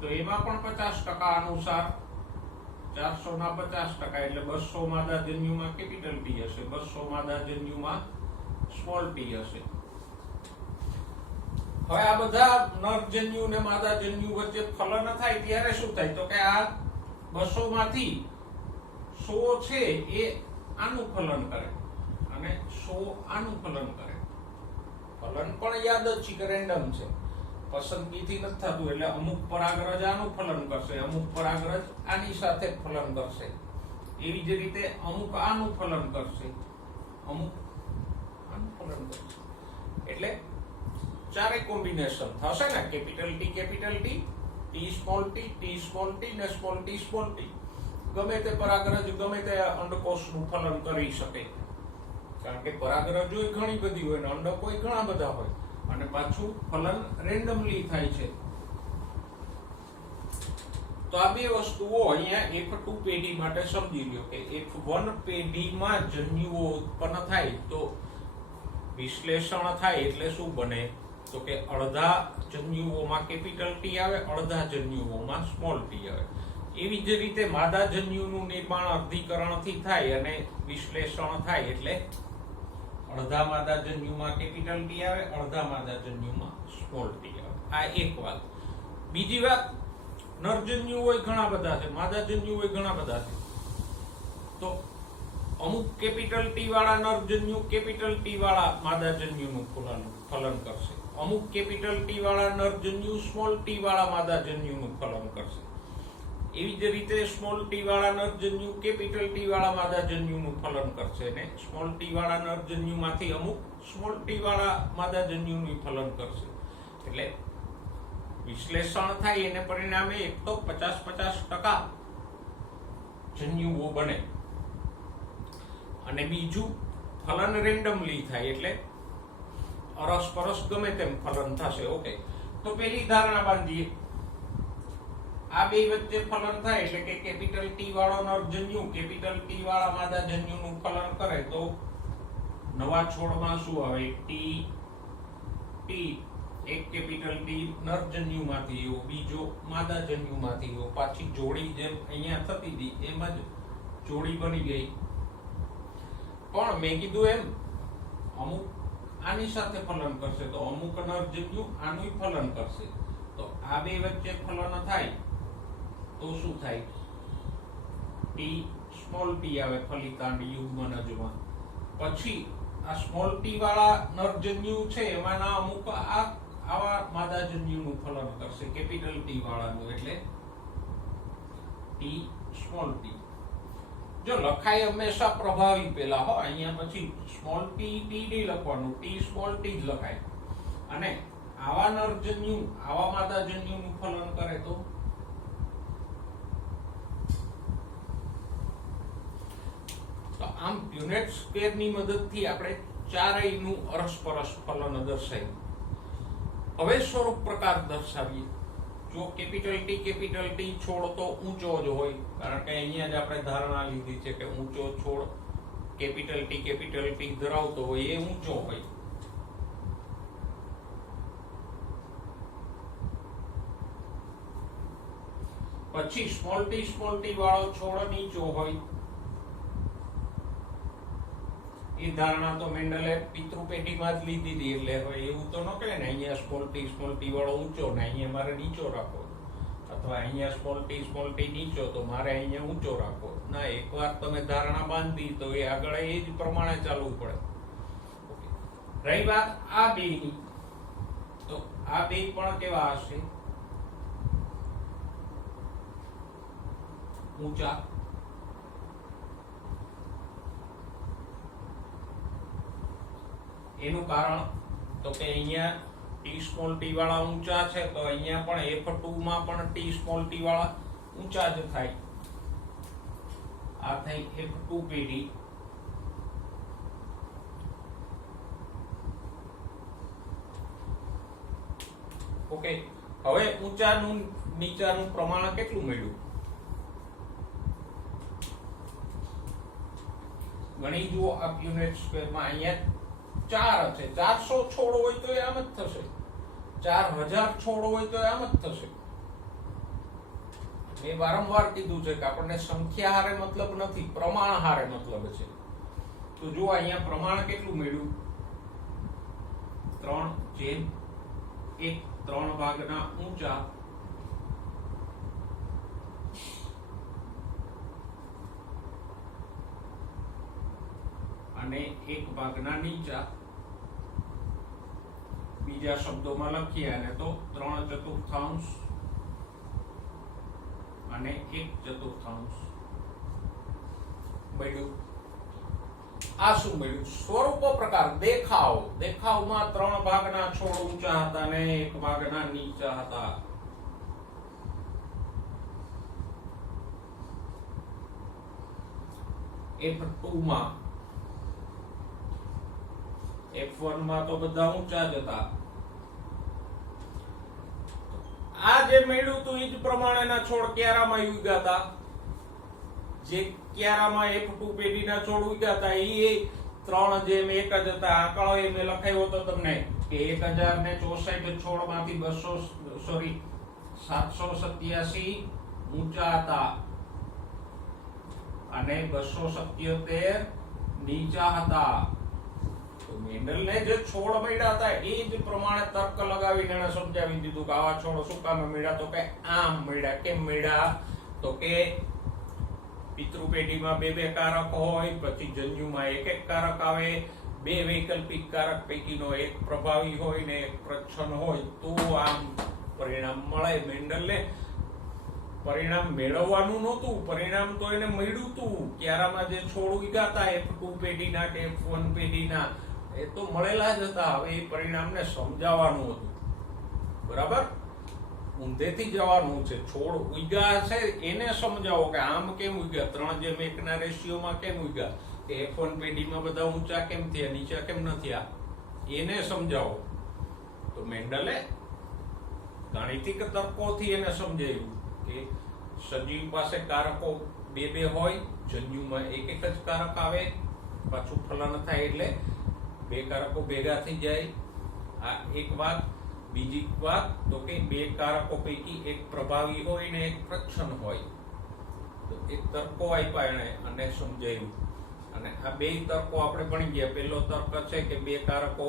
તો એમાં પણ 50% અનુસાર 400 ના 50% એટલે 200 માદાજન્યુમાં કેપિટલ ટી હશે, 200 માદાજન્યુમાં સ્મોલ ટી હશે. હવે આ બધા નરજન્યુ ને માદાજન્યુ વચ્ચે ફલન થાય ત્યારે શું થાય? તો કે આ 200 માંથી 100 છે એ આનું ફલન કરે અને 100 આનું ફલન કરે. ફલન પણ યાદચ્છિક રેન્ડમ છે, પસંદગીથી નથી થતું. એટલે અમુક પરાગરજ આનું ફલન કરશે, અમુક પરાગરજ આની સાથે ફલન કરશે. એવી જ રીતે અમુક આનું ફલન કરશે, અમુક આનું ફલન કરશે. એટલે ચારે કોમ્બિનેશન થશે ને, capital T, T small T ને સ્મોલ ટી. ગમે તે પરાગરજ ગમે તે અંડકોષનું ફલન કરી શકે, કારણ કે પરાગરજો ઘણી બધી હોય ને અંડકો ઘણા બધા હોય, અને પાછું ફલન રેન્ડમલી થાય છે. તો આ બે વસ્તુઓ અહીંયા F2 પેઢી માટે સમજી લ્યો કે F1 પેઢીમાં જન્યુઓ ઉત્પન્ન થાય તો વિશ્લેષણ થાય એટલે શું બને તો કે અડધા જન્યુઓમાં કેપિટલ T આવે, અડધા જન્યુઓમાં સ્મોલ t આવે. એવી જ રીતે માદા જન્યુનું નિર્માણ અર્ધીકરણથી થાય અને વિશ્લેષણ થાય એટલે અડધા માદા જન્યુમાં કેપિટલ T આવે, અડધા માદા જન્યુમાં સ્મોલ t આવે. આ એક વાત. બીજી વાત, નરજન્યુ હોય ઘણા બધા છે, માદા જન્યુ હોય ઘણા બધા છે. તો અમુક કેપિટલ T વાળા નરજન્યુ કેપિટલ T વાળા માદા જન્યુનું ફલન કરશે. અમુક કેપિટલ T વાળા નરજન્યુ સ્મોલ t વાળા માદા જન્યુનું ફલન કરશે. એવી જ રીતે સ્મોલ t વાળા નરજન્યુ કેપિટલ T વાળા માદા જન્યુનું ફલન કરશે અને સ્મોલ t વાળા નરજન્યુમાંથી અમુક સ્મોલ t વાળા માદા જન્યુનું ફલન કરશે. એટલે વિશ્લેષણ થાય એને પરિણામે એક તો 50-50% જન્યુઓ બને અને બીજું ફલન રેન્ડમલી થાય એટલે અરસપરસ ગમે તેમ ફલન થશે. ઓકે, તો પેલી ધારણા બાંધીએ. આ બે વચ્ચે ફલન થાય એટલે કે કેપિટલ T વાળો નરજન્યુ કેપિટલ T વાળા માદા જન્યુનું ફલન કરે તો નવા છોડમાં શું આવે? T એક કેપિટલ T નરજન્યુમાંથી એવો, બીજો માદા જન્યુમાંથી એવો. પાછી જોડી જેમ અહીંયા થતી હતી એમ જ જોડી બની ગઈ. પણ મેં કીધું એમ અમુક આની સાથે ફલન કરશે તો અમુક નરજન્યુ આનું ફલન કરશે. તો આ બે વચ્ચે ફલન થાય તો શું થાય? T સ્મોલ t આવે ફલિતાંડ યુગ્મનજમાં. પછી આ સ્મોલ t વાળા નરજન્યુ છે એમાંના અમુક આવા માદા જન્યુનું ફલન કરશે કેપિટલ T વાળાનું એટલે T સ્મોલ t. જો લખાય હંમેશા પ્રભાવી પેલા હો, અહીંયા પછી સ્મોલ t નહીં લખવાનું, T સ્મોલ t જ લખાય. અને આવા નરજન્યુ આવા માદા જન્યુનું ફલન કરે તો આમ પ્યુનેટ સ્ક્વેરની મદદથી આપણે ચારેયનું અરસપરસ ફલન દર્શાવ્યું. હવે સ્વરૂપ પ્રકાર દર્શાવીએ. જો કેપિટલ T છોડ તો ઊંચો જ હોય, કારણ કે અહીંયા જ આપણે ધારણા લીધી છે કે ઊંચો છોડ કેપિટલ T ધરાવતો હોય એ ઊંચો હોય. પછી સ્મોલ t વાળો છોડ નીચો હોય. એ ધારણા તો મેન્ડલે પિતૃ પેઢીમાં જ લીધી હતી. એટલે હવે એવું તો ન કહે ને અહીંયા સ્મોલ t વાળો ઊંચો ને અહીંયા મારે નીચો રાખો, અથવા અહીંયા સ્મોલ t નીચો તો મારે અહીંયા ઊંચો રાખો. ના, એકવાર તમે ધારણા બાંધી તો એ આગળ એ જ પ્રમાણે ચાલવું પડે. રહી વાત આ બેની, તો આ બે પણ કેવા હશે? ઊંચા. એનું કારણ તો કે અહીંયા T સ્મોલ t વાળા ઊંચા છે તો અહીંયા પણ F2 માં પણ T સ્મોલ t વાળા ઊંચા જ થાય. આ થઈ F2 પેઢી. ઓકે, હવે ઊંચાનું નીચાનું પ્રમાણ કેટલું મળ્યું? ગણી જુઓ આ યુનિટ સ્ક્વેરમાં. અહીંયા 4 હશે. 400 છોડ હોય તો આમ જ થશે, 4000 છોડ હોય તો આમ જ થશે. મેં વારંવાર કીધું છે કે આપણને સંખ્યા હારે મતલબ નથી, પ્રમાણ હારે મતલબ છે. તો જો અહીંયા પ્રમાણ કેટલું મળ્યું? 3/1. 3 ભાગના ઊંચા અને 1 ભાગના નીચા. બીજા શબ્દોમાં લખીએ અને તો 3/4 અને 1/4 મળ્યું. આ શું મળ્યું? સ્વરૂપ પ્રકાર. દેખાવમાં 3 ભાગના છોડ ઊંચા હતા અને 1 ભાગના નીચા હતા. F2 માં, F1 માં તો બધા ઊંચા જ હતા. આ જ જે મળ્યું હતું એ જ પ્રમાણેના છોડ ક્યારામાં ઉગ્યા હતા. જે ક્યારામાં F2 પેઢીના છોડ ઉગ્યા હતા એ 3:1 જ હતા. આંકડો એ મેં લખાયો હતો તમને કે 1064 છોડમાંથી 787 ઊંચા હતા અને 277 નીચા હતા. તો મેન્ડલને જે છોડ મળ્યા હતા એ જ પ્રમાણે તર્ક લગાવીને એને સમજાવી દીધું કે આવા છોડ શું કામે મળ્યા. તો કે આમ મળ્યા. કેમ મળ્યા? તો કે પિતૃ પેઢીમાં 2 કારક હોય, પછી જન્યુમાં 1 કારક આવે, 2 વૈકલ્પિક કારક પૈકીનો એક પ્રભાવી હોય ને એક પ્રચ્છન્ન હોય, તો આમ પરિણામ મળે. મેન્ડલને પરિણામ મેળવવાનું નહોતું, પરિણામ તો એને મળ્યું હતું. ક્યારામાં જે છોડ ઉગ્યા હતા F2 પેઢીના કે F1 પેઢીના એ તો મળેલા જ હતા. હવે એ પરિણામને સમજાવવાનું હતું. બરાબર? ઊંધેથી જવાનું છે. છોડ ઉગ્યા છે એને સમજાવો કે આમ કેમ ઉગ્યા, 3:1 ના રેશિયોમાં કેમ ઉગ્યા, કે F1 પેઢીમાં બધા ઊંચા કેમ થયા, નીચા કેમ ન થયા, એને સમજાવો. તો મેન્ડલે ગાણિતિક તર્કોથી એને સમજાવ્યું કે સજીવ પાસે કારકો 2 હોય, જન્યુમાં 1 જ કારક આવે, પાછું ફલન થાય એટલે 2 કારકો ભેગા થઈ જાય. આ એક વાત. બીજી વાત તો કે 2 કારકો પૈકી એક પ્રભાવી હોય ને એક પ્રચ્છન્ન હોય. તો એક તર્કો આપ્યા એને અને સમજાવ્યું. અને આ 2 તર્કો આપણે ભણી ગયા. પહેલો તર્ક છે કે 2 કારકો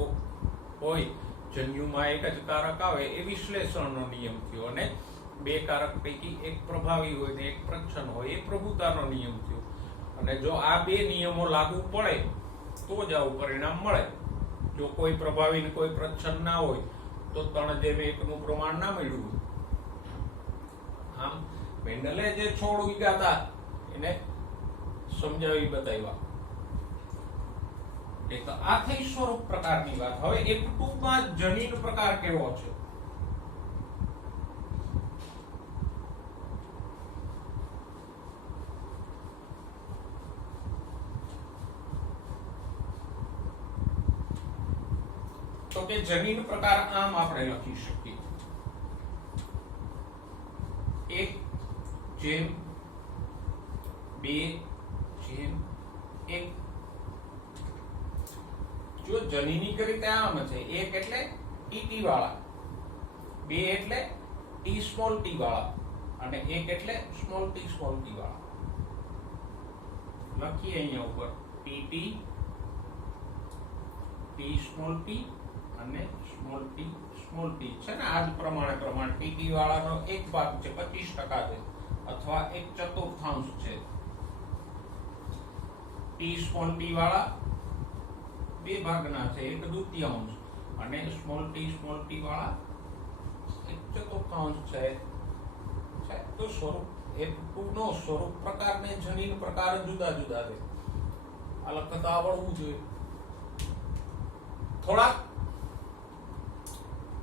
હોય, જન્યુમાં 1 જ કારક આવે, એ વિશ્લેષણનો નિયમ થયો. અને 2 કારક પૈકી એક પ્રભાવી હોય ને એક પ્રચ્છન્ન હોય, એ પ્રભુતાનો નિયમ થયો. અને જો આ 2 નિયમો લાગુ પડે તો જ આવું પરિણામ મળે. જો કોઈ પ્રભાવી ને કોઈ પ્રચ્છન્ન ના હોય તો 3:1 નું પ્રમાણ ના મળ્યું. આમ મેન્ડલે જે છોડ ઉગ્યા હતા એને સમજાવી બતાવ્યા. તો આ થઈ સ્વરૂપ પ્રકારની વાત. હવે F2 માં જનીન પ્રકાર કેવો છે? તો કે જનીન પ્રકાર આમ આપણે લખી શકીએ: 1:2:1. જો જનીનિક રીતે આમ છે. 1 એટલે ટી વાળા, 2 એટલે ટી સ્મોલ ટી વાળા અને 1 એટલે સ્મોલ ટી વાળા. લખીએ અહીંયા ઉપર ટી સ્મોલ ટી અને સ્મોલ ટી છે ને. આ જ પ્રમાણે ટી વાળાનો એક ભાગ છે 25% છે અથવા 1/4 છે. ટી સ્મોલ ટી વાળા 2 ભાગના છે 1/2 અને સ્મોલ ટી વાળા 1/4 છે. તો સ્વરૂપ F2 નો સ્વરૂપ પ્રકાર ને જનીન પ્રકાર જુદા જુદા છે. આ લખતા આવડવું જોઈએ. થોડા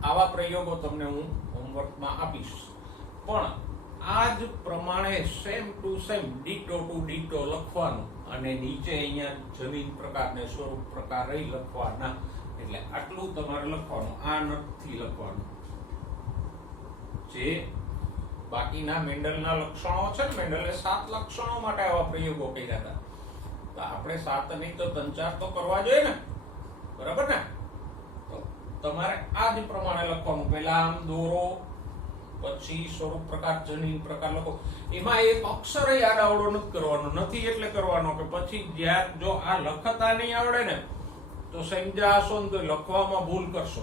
આવા પ્રયોગો તમને હું હોમવર્કમાં આપીશ. પણ આ જ પ્રમાણે same to same ditto to ditto લખવાનું અને નીચે અહીંયા જનીન પ્રકાર ને સ્વરૂપ પ્રકાર રહી લખવાના. એટલે આટલું તમારે લખવાનું, આ નથી લખવાનું. જે બાકીના મેન્ડલના લક્ષણો છે ને, મેન્ડલે 7 લક્ષણો માટે આવા પ્રયોગો કર્યા હતા. તો આપણે 7 નહીં તો 3-4 તો કરવા જોઈએ ને. બરાબર ને? તો તમારે આ જ પ્રમાણે લખવાનું. પહેલા આમ દોરો, પછી સ્વરૂપ પ્રકાર, જનીન પ્રકાર લખો. એમાં એક અક્ષર આડાવડો નથી કરવાનો. નથી એટલે કરવાનો કે પછી જ્યાં જો આ લખતા નહીં આવડે ને તો સમજાશો ને તો લખવામાં ભૂલ કરશો.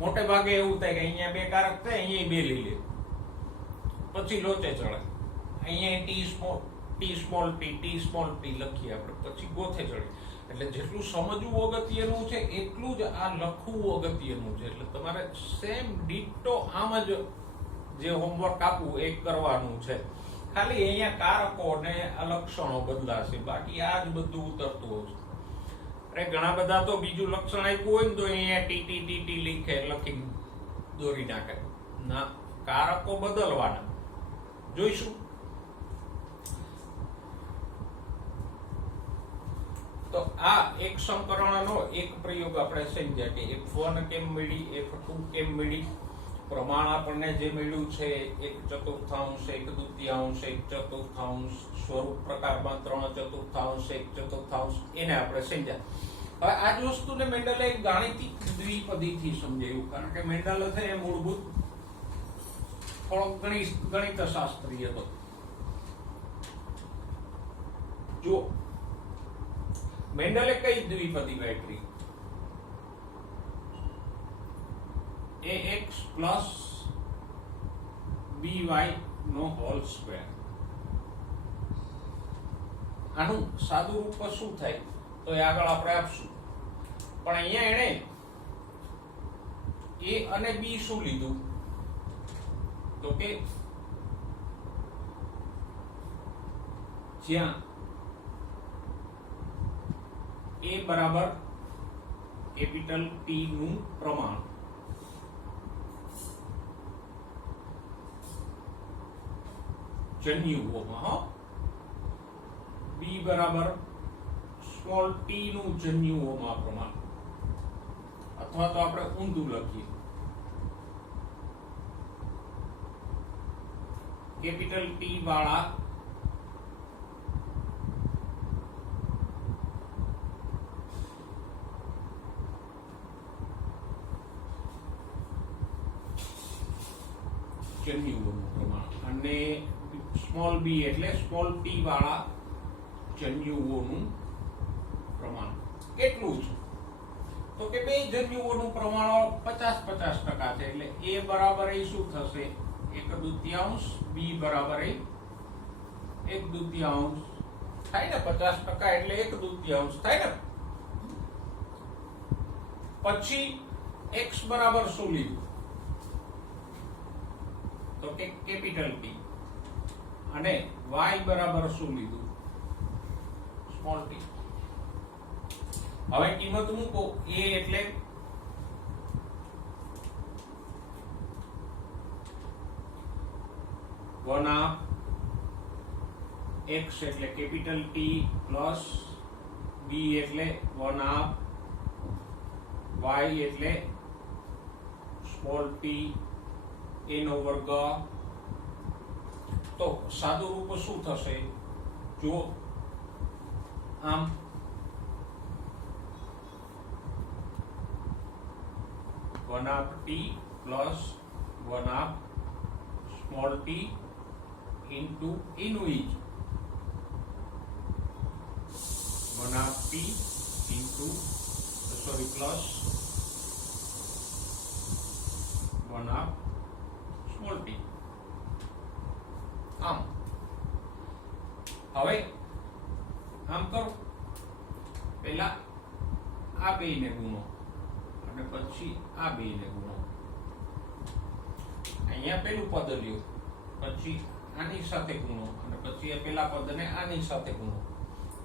મોટે ભાગે એવું થાય કે અહીંયા 2 કારક થાય, અહીંયા 2 લઈ લે, પછી લોચે ચડે. અહીંયા ટી સ્મોલ ટી લખીએ આપણે, પછી ગોથે ચડે. એટલે જેટલું સમજવું અગત્યનું છે એટલું જ આ લખવું અગત્યનું છે. એટલે તમારે સેમ ડિટ્ટો આમ જ જે હોમવર્ક આપવું એ કરવાનું છે. ખાલી અહીંયા કારકો ને લક્ષણો બદલાશે, બાકી આ જ બધું ઉતરતું હોય છે. અરે ઘણા બધા તો બીજું લક્ષણ આપ્યું હોય ને તો અહીંયા ટી લખી દોરી નાખે. ના, કારકો બદલવાના. જોઈશું. તો આ એક સંકરણનો એક પ્રયોગ આપણે સમજ્યા કે F1 કેમ મળી, F2 કેમ મળી, પ્રમાણ આપણને જે મળ્યું છે 1/4, 1/2, 1/4, સ્વરૂપ પ્રકારમાં 3/4, 1/4 એને આપણે સમજ્યા. હવે આ જ વસ્તુને મેન્ડલે એક ગાણિતિક દ્વિપદીથી સમજાવ્યું, કારણ કે મેન્ડલ છે એ મૂળભૂત થોડોક ગણિતશાસ્ત્રી હતો. જો મેન્ડલે કઈ દ્વિપદી વાપરી? ax plus by નો હોલ સ્ક્વેર. આનું સાદું રૂપ શું થાય તો એ આગળ આપણે આપશું, પણ અહીંયા એણે a અને b શું લીધું તો કે જ્યાં a બરાબર કેપિટલ T નું પ્રમાણ જન્યુઓમાં, b બરાબર સ્મોલ t નું જન્યુઓમાં પ્રમાણ, અથવા તો આપણે ઊંધું લખીએ કેપિટલ T વાળા જન્યુઓનું પ્રમાણ અને સ્મોલ b એટલે સ્મોલ t વાળા જન્યુઓનું પ્રમાણ કેટલું છે તો કે બે જન્યુઓનું પ્રમાણ 50-50% છે, એટલે a બરાબર એ શું થશે 1/2, b બરાબર 1/2 થાય ને, 50% એટલે 1/2 થાય ને. પછી x બરાબર શું લીધું તો કે કેપિટલ T, અને y બરાબર શું લીધું સ્મોલ t. હવે કિંમત મૂકો. a એટલે x એટલે કેપિટલ T પ્લસ b એટલે 1/y એટલે સ્મોલ t એનો વર્ગ. તો સાદું રૂપ શું થશે જો આમ t plus small t into એનું ઇજ 1/p into plus 1/. Small t. આમ હવે આમ કરો, પહેલા આ બેને ગુણો અને પછી આ બેને ગુણો. અહીંયા પેલું પદ લ્યો, પછી આની સાથે ગુણો અને પછી આ પેલા પદને આની સાથે ગુણો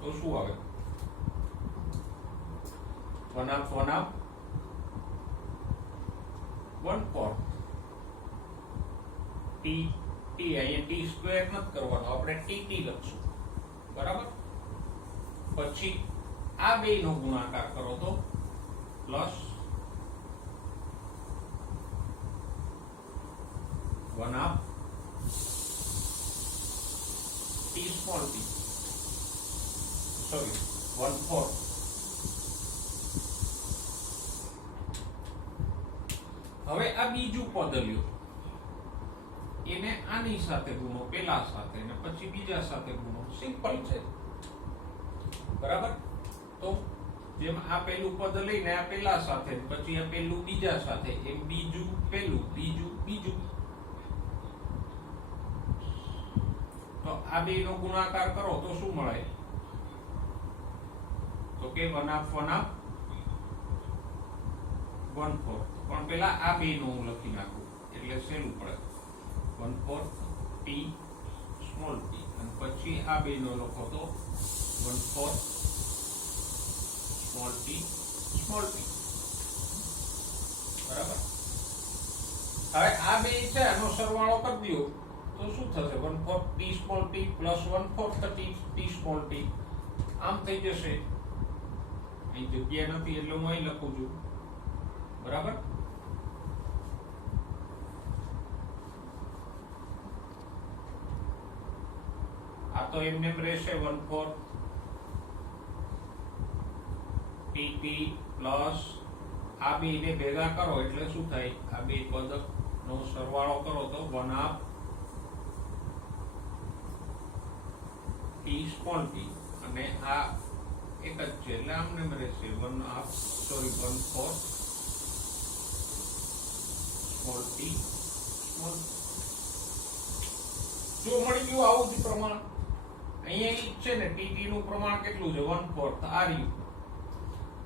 તો શું આવે 1/1/1/4 t અહીંયા t સ્ક્વેર નથી કરવાનો, આપણે t લખશું બરાબર. પછી આ બે નો ગુણાકાર કરો તો plus 1/t small t, sorry 1/4. હવે આ બીજું પદ લ્યો, એને આની સાથે ગુણો, પેલા સાથે ને પછી બીજા સાથે ગુણો. સિમ્પલ છે બરાબર. તો જેમ આ પેલું પદ લઈને આ પેલા સાથે, પછી આ પેલું બીજા સાથે, એમ બીજું પેલું, બીજું બીજું. તો આ બે નો ગુણાકાર કરો તો શું મળે તો કે 1/1/1/4. પણ પેલા આ બે નો હું લખી નાખું એટલે સહેલું પડે 1/4 t સ્મોલ t, અને પછી આ બે નો લખો તો 1/4 સ્મોલ t સ્મોલ t. બરાબર. હવે આ બે છે આનો સરવાળો કરી દો તો શું થશે 1/4 t small t plus 1/4 t small t. આમ થઈ જશે. અહીં જગ્યા નથી એટલે હું અહીં લખું છું બરાબર. તો એમને રહેશે 1/4 pt પ્લસ આ બે ને ભેગા કરો એટલે શું થાય, આ બે પદ નો સરવાળો કરો તો 1/2 t small t, અને આ એક જ છે એટલે આમને રહેશે 1/4 small t small. જો મળી ગયું આવું જ પ્રમાણ, અહીંયા ઈ છે ને tt નું પ્રમાણ કેટલું છે 1/4 આ રહ્યું,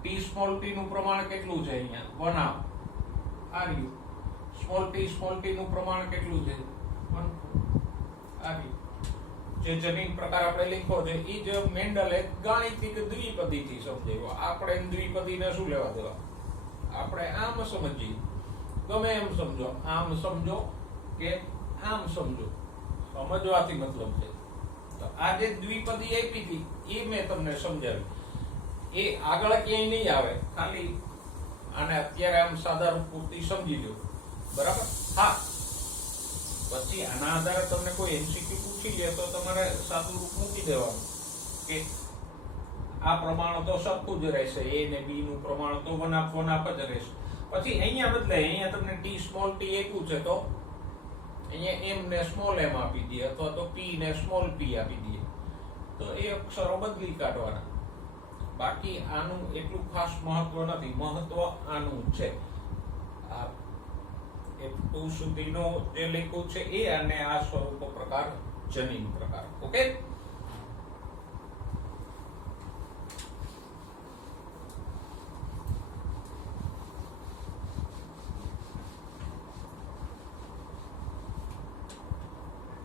t small t નું પ્રમાણ કેટલું છે અહીંયા 1/2 આ રહ્યું, small t નું પ્રમાણ કેટલું છે 1/4 આ રહ્યું. જે જનીન પ્રકાર આપણે લખ્યો છે ઈ જ મેન્ડલે ગાણિતિક દ્વિપદીથી સમજાવ્યો. આપણે દ્વિપદીને શું લેવા દેવા, આપણે આમ સમજીએ, ગમે એમ સમજો, આમ સમજો કે આમ સમજો, સમજવાથી મતલબ છે. તો આ જે દ્વિપદી આપી હતી એ મેં તમને સમજાવી, એ આગળ ક્યાંય નહીં આવે, ખાલી આને અત્યારે આમ સાદા રૂપ પૂરતી સમજી લો, બરાબર. હા, પછી આના આધારે તમને કોઈ એમસીક્યુ પૂછી લે તો તમારે સાદું રૂપ મૂકી દેવાનું કે આ પ્રમાણ તો સરખું જ રહેશે, a ને b નું પ્રમાણ તો 1/1 જ રહેશે. પછી અહીંયા બદલાય, અહીંયા તમને t small t આપ્યું છે તો અહીંયા m ને small m આપી દઈએ, અથવા તો p ને small p આપી દઈએ, તો એ અક્ષરો બદલી કાઢવાના. બાકી આનું એટલું ખાસ મહત્વ નથી, મહત્વ આનું છે આ F2 સુધીનો જે લખ્યું છે એ, અને આ સ્વરૂપ પ્રકાર જનીન પ્રકાર. ઓકે,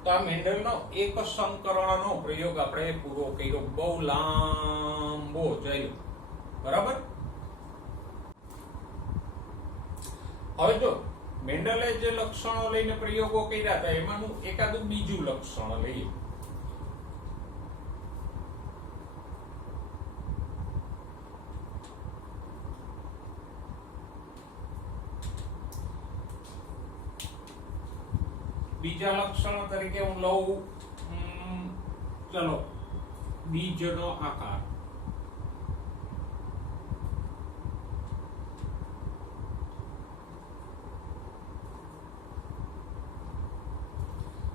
તો આ મેન્ડલનો એક સંકરણનો પ્રયોગ આપણે પૂરો કર્યો, બહુ લાંબો જયો, બરાબર. હવે જો મેન્ડલે જે લક્ષણો લઈને પ્રયોગો કર્યા હતા એમાંનું એકાદું બીજું લક્ષણ લઈએ. બીજા લક્ષણ તરીકે હું લઉં, ચલો, બીજનો આકાર.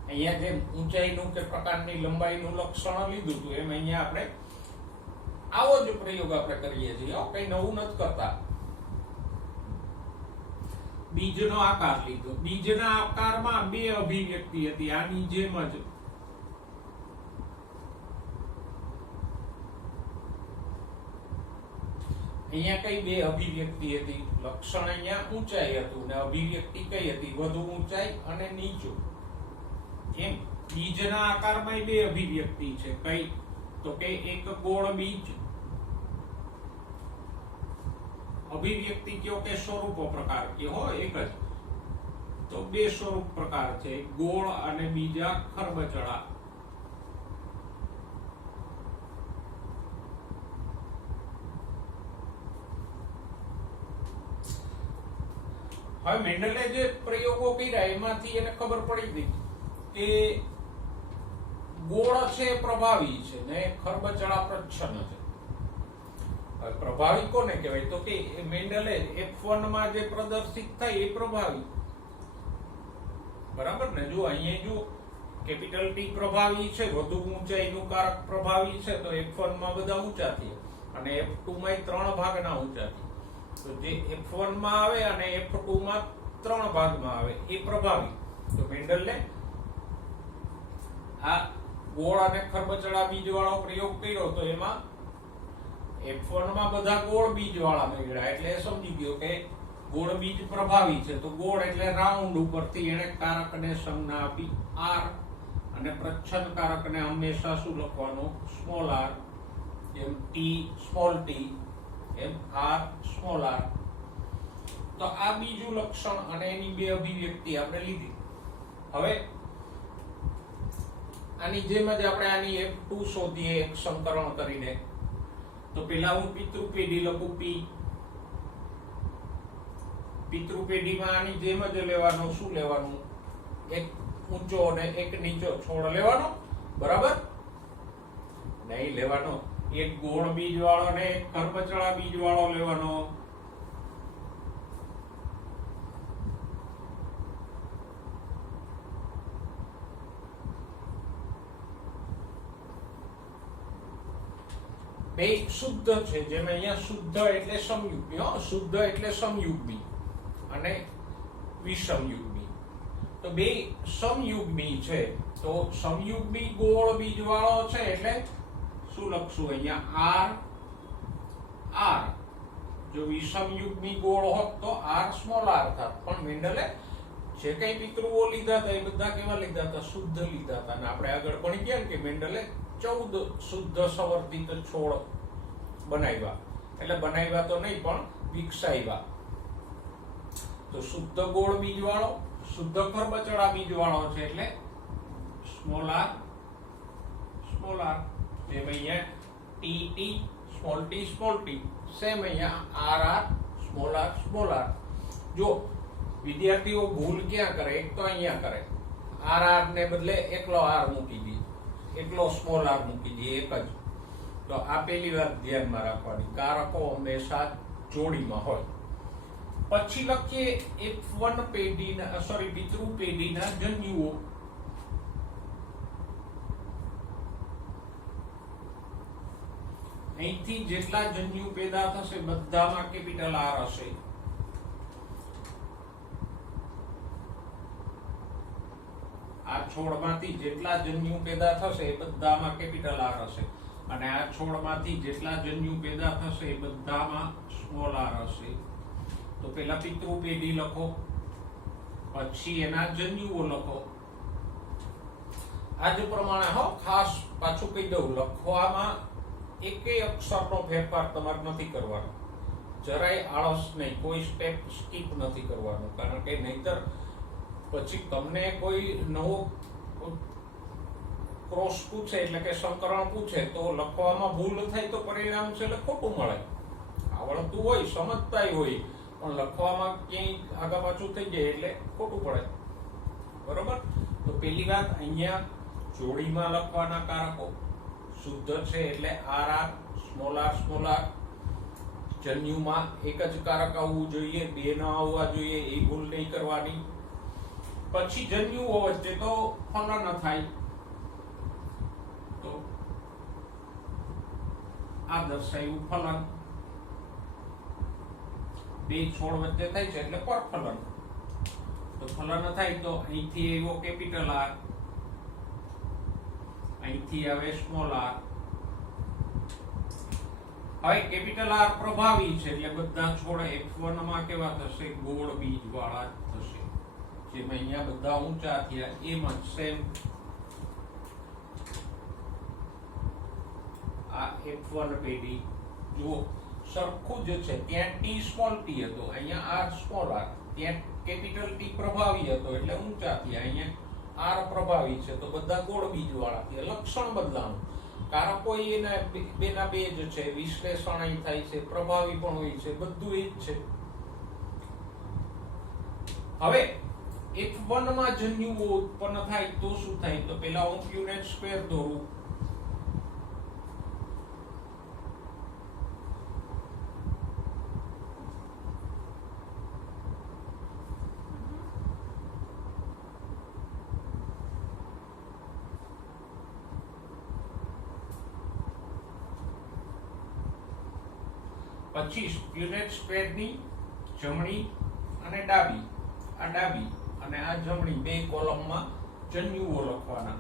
અહીંયા જે ઊંચાઈનું કે પ્રકારની લંબાઈનું લક્ષણ લીધું હતું એમ અહીંયા આપણે આવો જ પ્રયોગ આપણે કરીએ છીએ, કઈ નવું નથી કરતા. બીજનો આકાર લીધો, બીજના આકારમાં બે અભિવ્યક્તિ હતી આની જેમ જ. અહીંયા કઈ બે અભિવ્યક્તિ હતી, લક્ષણ અહીંયા ઊંચાઈ હતું ને અભિવ્યક્તિ કઈ હતી, વધુ ઊંચાઈ અને નીચું. એમ બીજના આકારમાં બે અભિવ્યક્તિ છે, કઈ તો કે એક ગોળ બીજ, અભિવ્યક્તિ કયો કે સ્વરૂપ પ્રકાર કયો હોય એક જ, તો બે સ્વરૂપ પ્રકાર છે, ગોળ અને બીજા ખરબચડા. હવે મેન્ડલે જે પ્રયોગો કર્યા એમાંથી એને ખબર પડી ગઈ કે ગોળ છે પ્રભાવી છે ને ખરબચડા પ્રચ્છન્ન છે. પ્રભાવી કોને કહેવાય તો કે મેન્ડલે F1 માં જે પ્રદર્શિત થાય એ પ્રભાવી, બરાબર ને. જો અહીંયા જો કેપિટલ T પ્રભાવી છે, વધુ ઊંચાઈનું કારક પ્રભાવી છે, તો F1 માં બધા ઊંચા થયા અને F2 માં 3 ભાગના ઊંચા થયા. તો જે F1 માં આવે અને F2 માં 3 ભાગમાં આવે એ પ્રભાવી. તો મેન્ડલે આ ગોળ અને ખરબચડા બીજ વાળો પ્રયોગ કર્યો તો એમાં F1 માં બધા ગોળ બીજ વાળા મળ્યા, એટલે સમજી ગયો કે ગોળ બીજ પ્રભાવી છે. તો ગોળ એટલે રાઉન્ડ ઉપરથી એને કારકને સંજ્ઞા આપી r, અને પ્રચ્છન્ન કારકને હંમેશા શું લખવાનું, સ્મોલ r, એમ t સ્મોલ t, એમ r સ્મોલ r. તો આ બીજું લક્ષણ અને એની બે અભિવ્યક્તિ આપણે લીધી. હવે આની જેમ જ આપણે આની F2 શોધીએ એક સંકરણ કરીને. તો પેલા હું પિતૃપેઢી લખું, p. પિતૃપેઢીમાં આની જેમ જ લેવાનો, શું લેવાનું, એક ઊંચો અને એક નીચો છોડ લેવાનો, બરાબર. નહીં લેવાનો, એક ગોળ બીજ વાળો ને એક ખરબચડા બીજ વાળો લેવાનો. બે શુદ્ધ છે, જેમ અહીંયા શુદ્ધ એટલે સમયુગ્મી, શુદ્ધ એટલે સમયુગ્મી અને વિષમયુગ્મી. તો બે સમયુગ્મી છે, તો સમયુગ્મી ગોળ બીજ વાળો છે એટલે શું લખશું અહીંયા? R. જો વિષમયુગ્મી ગોળ હોત તો R સ્મોલ r થાત. પણ મેન્ડલે જે કઈ પિતૃઓ લીધા હતા એ બધા કેવા લીધા હતા? શુદ્ધ લીધા હતા. અને આપણે આગળ ભણી ગયા કે મેન્ડલે 14 શુદ્ધ સંવર્ધિત છોડ બનાવ્યા. એટલે બનાવ્યા તો નહીં પણ વિકસાવ્યા. તો શુદ્ધ ગોળ બીજ વાળો, શુદ્ધ ખરબચડા બીજ વાળો છે એટલે સ્મોલ r. જેમ અહીંયા tt સ્મોલ t સેમ અહીંયા r સ્મોલ r. જો વિદ્યાર્થીઓ ભૂલ ક્યાં કરે? એક તો અહીંયા કરે, r ને બદલે એકલો r મૂકી દે, એકલો સ્મોલ r મૂકી દે, એક જ. તો આ પહેલી વાત ધ્યાનમાં રાખવાની, કારકો હંમેશા જોડીમાં હોય. પછી લખીએ F1 પેઢીના પિતૃ પેઢીના જન્યુઓ. અહીંથી જેટલા જન્યુ પેદા થશે બધામાં કેપિટલ R હશે. આ છોડમાંથી જેટલા જન્યુ પેદા થશે એ બધામાં કેપિટલ R હશે. અને આ છોડમાંથી જેટલા જન્યુ પેદા થશે એ બધામાં સ્મોલ r હશે. તો પહેલા પિતૃ પેઢી લખો, પછી એના જન્યુઓ લખો. આજ પ્રમાણે ખાસ પાછું કહી દઉં, લખવામાં એકેય અક્ષરનો ફેરફાર તમારે નથી કરવાનો. જરાય આળસ નહીં, કોઈ સ્ટેપ સ્કીપ નથી કરવાનું. કારણ કે નહીતર પછી તમને કોઈ નવો ક્રોસ પૂછે એટલે કે સંકરણ પૂછે તો લખવામાં ભૂલ થાય તો પરિણામ છે એટલે ખોટું મળે. આવડતું હોય, સમજતા હોય, પણ લખવામાં ક્યાંય આગા પાછું થઈ જાય એટલે ખોટું પડે. બરોબર? તો પહેલી વાત, અહીંયા જોડીમાં લખવાના કારકો. શુદ્ધ છે એટલે r સ્મોલ r. જન્યુમાં એક જ કારક આવવું જોઈએ, બે ન આવવા જોઈએ, એ ભૂલ નહીં કરવાની. પછી જન્યુઓ વચ્ચે તો ફલન થાય, તો આ દર્શાવ્યું ફલન. બે છોડ વચ્ચે થાય છે એટલે પરફલન. તો ફલન થાય તો અહીંથી આવ્યો કેપિટલ R, અહીંથી આવે સ્મોલ r. હવે કેપિટલ R પ્રભાવી છે એટલે બધા છોડ F1 માં કેવા થશે? ગોળ બીજ વાળા થશે. જેમ અહીંયા બધા ઊંચા થયા એમ જ સેમ આ F1 પેઢી જુઓ સરખું જ છે. ત્યાં t સ્મોલ t હતો, અહીંયા r સ્મોલ r. ત્યાં કેપિટલ T પ્રભાવી હતો એટલે ઊંચા થયા, અહીંયા r પ્રભાવી છે તો બધા ગોળ બીજ વાળા થયા. લક્ષણ બદલાનું, કારકો એના બેના બે જ છે, વિશ્લેષણ થાય છે, પ્રભાવી પણ હોય છે, બધું એ જ છે. હવે F1 માં જન્યુઓ ઉત્પન્ન થાય તો શું થાય? તો પહેલા હું યુનિટ સ્ક્વેર દોરું. પછી યુનિટ સ્ક્વેરની જમણી અને ડાબી, આ ડાબી અને આ જમણી બે કોલમમાં જન્યુઓ લખવાના.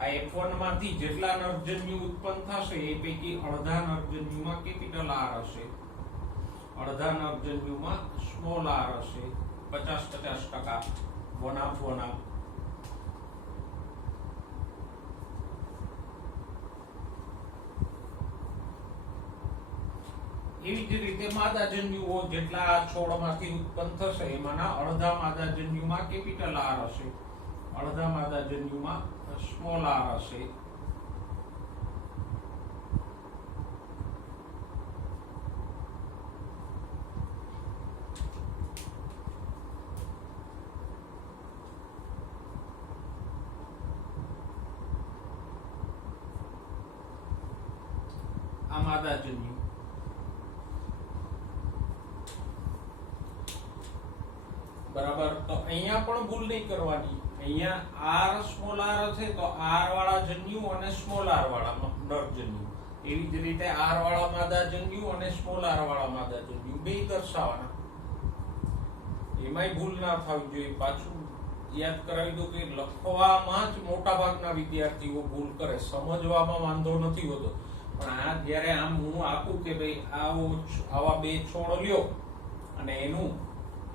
આ F1 માંથી જેટલા નરજન્યુ ઉત્પન્ન થશે એ પૈકી અડધા નરજન્યુમાં કેપિટલ R હશે, અડધા નરજન્યુમાં સ્મોલ r હશે. 50-50% 1/2. એવી જ રીતે માદા જન્યુઓ જેટલા છોડમાંથી ઉત્પન્ન થશે એમાંના અડધા માદા જન્યુમાં કેપિટલ R હશે, અડધા માદા જન્યુમાં સ્મોલ r હશે. માદાજન્યુ. બરાબર. તો અહીંયા પણ ભૂલ નહીં કરવાની. અહીંયા r સ્મોલ r છે તો r વાળા જન્યુ અને સ્મોલ r વાળા નરજન્યુ. એવી જ રીતે r વાળા માદાજન્યુ અને સ્મોલ r વાળા માદાજન્યુ બે દર્શાવવાના. એમાંય ભૂલ ના થવી જોઈએ. પાછું યાદ કરાવી દો કે લખવામાં જ મોટા ભાગના વિદ્યાર્થીઓ ભૂલ કરે, સમજવામાં વાંધો નથી હોતો. પણ આ જ્યારે આમ હું આપું કે ભાઈ આવા બે છોડ લ્યો અને એનું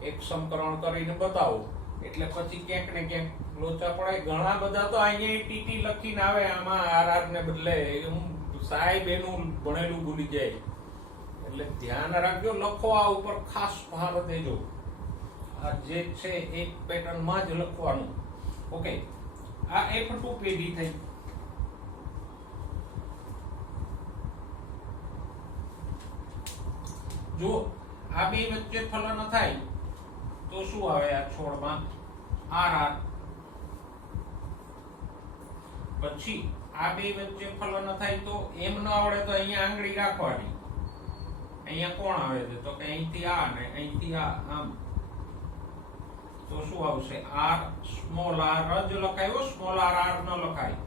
એક સમકરણ કરીને બતાવો, એટલે પછી ક્યાંક ને ક્યાંક લોચા પડે. ઘણા બધા તો અહીંયા ટીટી લખીને આવે આમાં આર ને બદલે સાહેબ એનું ભણેલું ભૂલી જાય. એટલે ધ્યાન રાખજો, લખવા ઉપર ખાસ ભાર દેજો. આ જે છે એક પેટર્ન માં જ લખવાનું. ઓકે, આ F2 પેઢી થઈ. જો આ બે વચ્ચે ફલન થાય તો શું આવે આ છોડમાં? RR. પછી આ બે વચ્ચે ફલન થાય તો એમ ન આવડે તો અહીંયા આંગળી રાખવાની. અહીંયા કોણ આવે છે? તો કે અહીંથી આ ને અહીંથી આ, આમ. તો શું આવશે? r સ્મોલ r જ લખાયો, સ્મોલ r ન લખાય.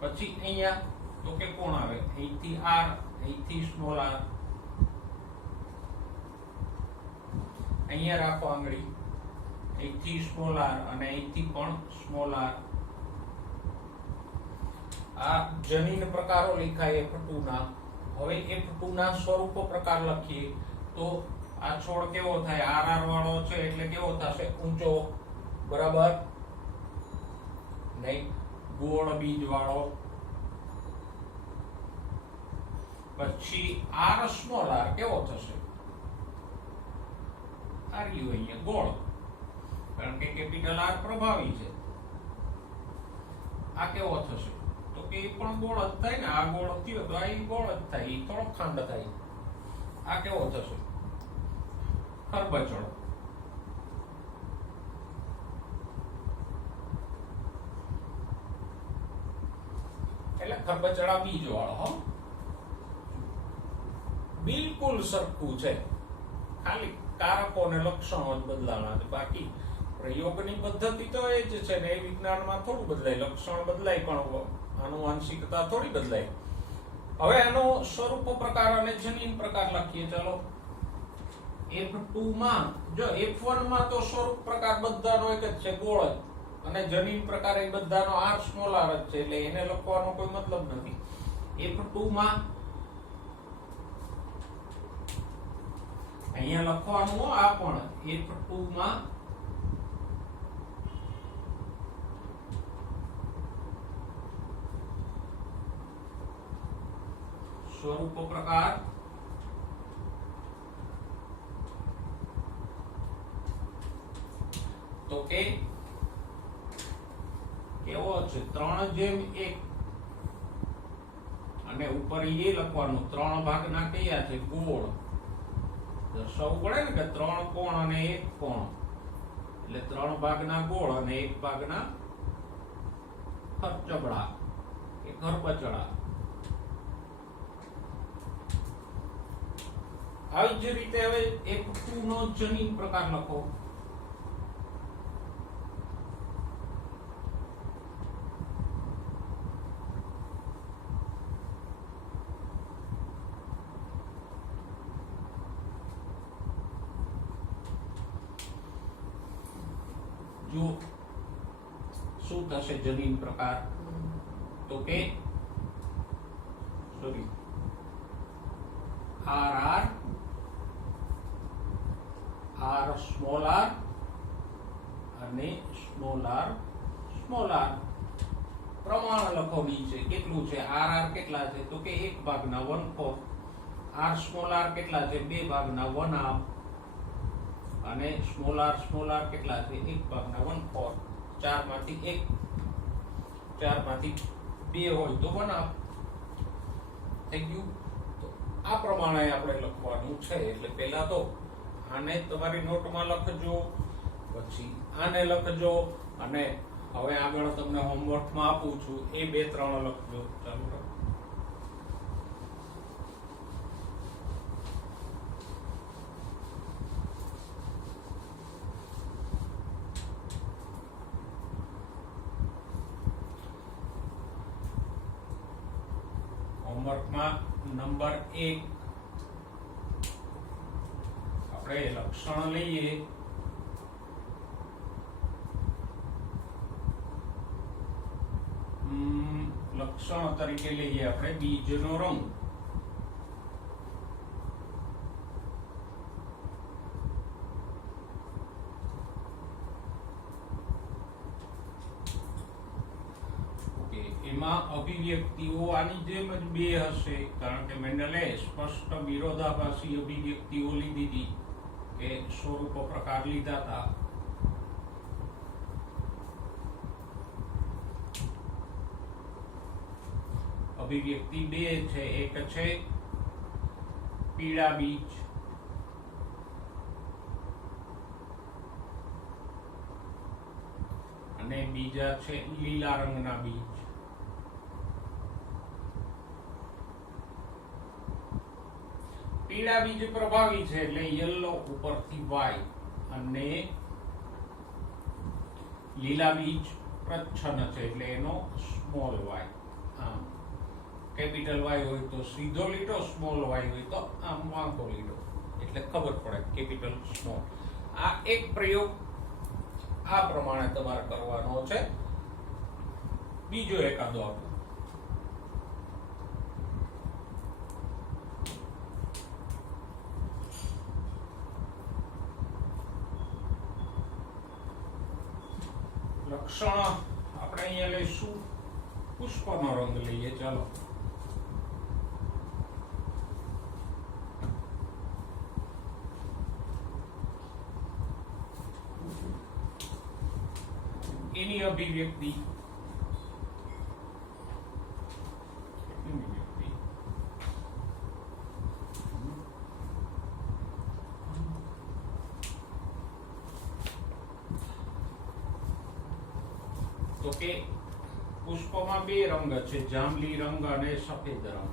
પછી અહીંયા તો કે કોણ આવે? અહીંથી r, અહીંથી સ્મોલ r. અહીંયા રાખો આંગળી, અહીંથી સ્મોલ r અને અહીંથી પણ સ્મોલ r. આ જનીન પ્રકારો લખાય F2 ના. હવે F2 ના સ્વરૂપ પ્રકાર લખીએ તો આ છોડ કેવો થાય? RR વાળો છે એટલે કેવો થશે? ઊંચો. બરાબર? નહીં, ગોળ બીજ વાળો. પછી R સ્મોલ r કેવો થશે? આ રહ્યું અહીંયા ગોળ, કારણ કે કેપિટલ R પ્રભાવી છે. આ કેવો થશે? તો કે એ પણ ગોળ જ થાય ને. આ ગોળ થયો તો આ ગોળ જ થાય, એ થોડો ખંડ થાય. આ કેવો થશે? ખરબચડો. એટલે ખરબચડા બીજ વાળો. હો, બિલકુલ સરખું છે, ખાલી કારકો અને લક્ષણો જ બદલાવાના છે. બાકી પ્રયોગની પદ્ધતિ તો એ જ છે ને. એ વિજ્ઞાનમાં થોડું બદલાય, લક્ષણ બદલાય પણ આનુવંશિકતા થોડી બદલાય. હવે આનો સ્વરૂપ પ્રકાર અને જનીન પ્રકાર લખીએ. ચાલો, F2 માં જો F1 માં તો સ્વરૂપ પ્રકાર બધાનો એક જ છે, ગોળ જ. અને જનીન પ્રકાર એ બધાનો r સ્મોલ r જ છે, એટલે એને લખવાનો કોઈ મતલબ નથી. F2 માં અહીંયા લખવાનું આ પણ F2 માં સ્વરૂપ પ્રકાર તો કે કેવો છે? 3:1. અને ઉપર એ લખવાનું 3 ભાગના કયા છે? ગોળ. દર્શાવવું પડે ને કે 3 કોણ અને 1 કોણ, એટલે 3 ભાગના ગોળ અને 1 ભાગના ખરચબડા કે ખરબચડા. આવી જ રીતે હવે F2 નો જનીન પ્રકાર લખો. જો શું થશે જનીન પ્રકાર? તો કે sorry, RR, R small r અને સ્મોલ r સ્મોલ r. પ્રમાણ લખો નીચે. કેટલું છે? RR કેટલા છે? તો કે 1/1/4. R સ્મોલ r કેટલા છે? 2/1/2. અને સ્મોલ r કેટલા છે? 1/1/4. 4 માંથી 1, 4 માંથી 2 હોય તો 1/2 થઈ ગયું. તો આ પ્રમાણે આપણે લખવાનું છે. એટલે પહેલા તો આને તમારી નોટમાં લખજો, પછી આને લખજો, અને હવે આગળ તમને હોમવર્કમાં આપું છું એ 2-3 લખજો. ચાલુ રાખો. હોમવર્કમાં નંબર 1 આપણે લક્ષણ લઈએ. લક્ષણ તરીકે લઈએ આપણે બીજનો રંગ. એમાં અભિવ્યક્તિઓ આની જેમ જ બે હશે, કારણ કે મેન્ડલે સ્પષ્ટ વિરોધાભાસી અભિવ્યક્તિઓ લીધી હતી કે સ્વરૂપ પ્રકાર લીધા હતા. અભિવ્યક્તિ બે છે. એક છે પીળા બીજ અને બીજા છે લીલા રંગના બીજ. પીળા બીજ પ્રભાવી છે એટલે યલો ઉપરથી વાય, અને લીલા બીજ પ્રચ્છન્ન છે એટલે એનો સ્મોલ વાય. આમ કેપિટલ વાય હોય તો સીધો લીટો, સ્મોલ વાય હોય તો આમ વાંકો લીટો, એટલે ખબર પડે કેપિટલ સ્મોલ. આ એક પ્રયોગ આ પ્રમાણે તમારે કરવાનો છે. બીજો એકાદો આપો. લક્ષણ આપણે અહીંયા લઈશું પુષ્પનો રંગ લઈએ. ચાલો એની અભિવ્યક્તિ તો કે પુષ્પમાં બે રંગ છે, જાંબલી રંગ અને સફેદ રંગ.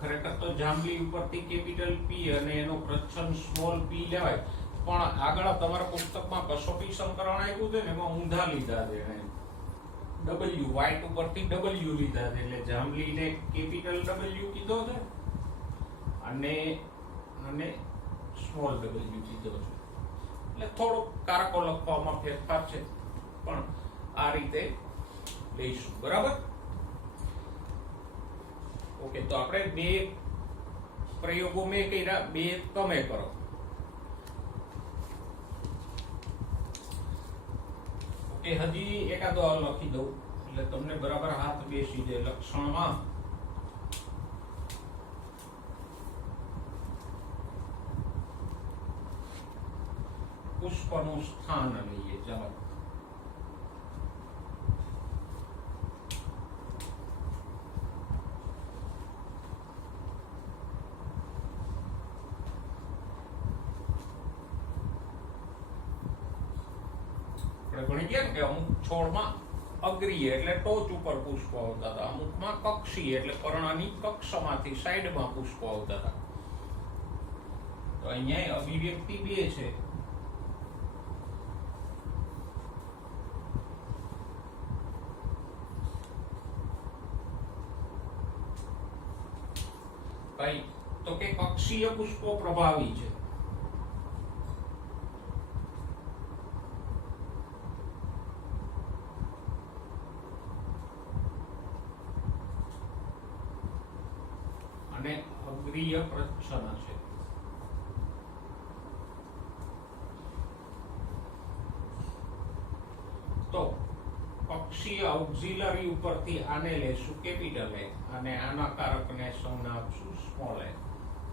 ખરેખર તો જાંબલી ઉપરથી કેપિટલ પી અને એનો પ્રચ્છન્ન સ્મોલ પી લેવાય, પણ આગળ તમારા પુસ્તકમાં કસોટી સંકરણ આપ્યું છે ને એમાં ઊંધા લીધા છે. ડબલ્યુ વ્હાઇટ ઉપરથી ડબલ્યુ લીધા છે એટલે જાંબલીને કેપિટલ ડબલ્યુ કીધો છે અને સ્મોલ ડબલ્યુ કીધો છે. એટલે થોડો કારકો લખવામાં ફેરફાર છે, પણ આ રીતે લઈશું. બરાબર? ઓકે, તો આપણે બે પ્રયોગો મેં કર્યા, બે તમે કરો. ઓકે, હજી એકાદો લખી દઉં એટલે તમને બરાબર હાથ બેસી જાય. લક્ષણમાં પુષ્પનું સ્થાન લઈએ. ચાલો ભણી ગયા કે અમુક છોડમાં અગ્રીય એટલે ટોચ ઉપર પુષ્પ આવતા હતા, અમુકમાં કક્ષીય એટલે પર્ણની કક્ષમાંથી સાઈડમાં પુષ્પ આવતા હતા. તો અહીંયા અભિવ્યક્તિ બે છે. કઈ તો કે કક્ષીય પુષ્પો પ્રભાવી છે. અને અગ્રીય પ્રચ્છન્ન છે. તો કક્ષીય ઓક્ઝિલરી ઉપરથી આને લેશું કેપિટલ એ અને આના કારકને સંજ્ઞા આપશું સ્મોલ એ.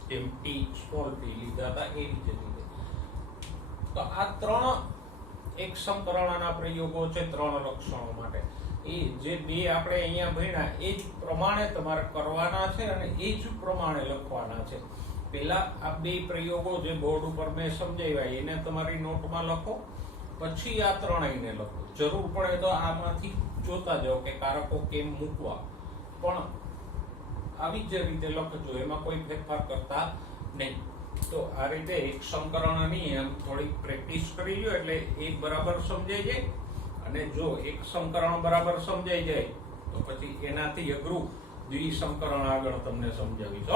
જેમ ટી સ્મોલ ટી લીધા હતા એ રીતે લીધે. તો આ ત્રણ એક સંકરણના પ્રયોગો છે ત્રણ લક્ષણો માટે. એ જે બે આપણે અહીંયા ભણ્યા એ જ પ્રમાણે તમારે કરવાના છે અને એ જ પ્રમાણે લખવાના છે. પહેલા આ બે પ્રયોગો જે બોર્ડ ઉપર મેં સમજાવ્યા એને તમારી નોટમાં લખો, પછી આ ત્રણેયને લખો. જરૂર પડે તો આમાંથી જોતા જાઓ કે કારકો કેમ મૂકવા, પણ આવી જ રીતે લખજો, એમાં કોઈ ફેરફાર કરતા નહીં. તો આ રીતે એક સંકરણની એમ થોડીક પ્રેક્ટિસ કરી લ્યો એટલે એ બરાબર સમજાઈ જાય. અને જો એક સંકરણ બરાબર સમજાઈ જાય તો પછી એનાથી અઘરું દ્વિસંકરણ આગળ તમને સમજાવીશ.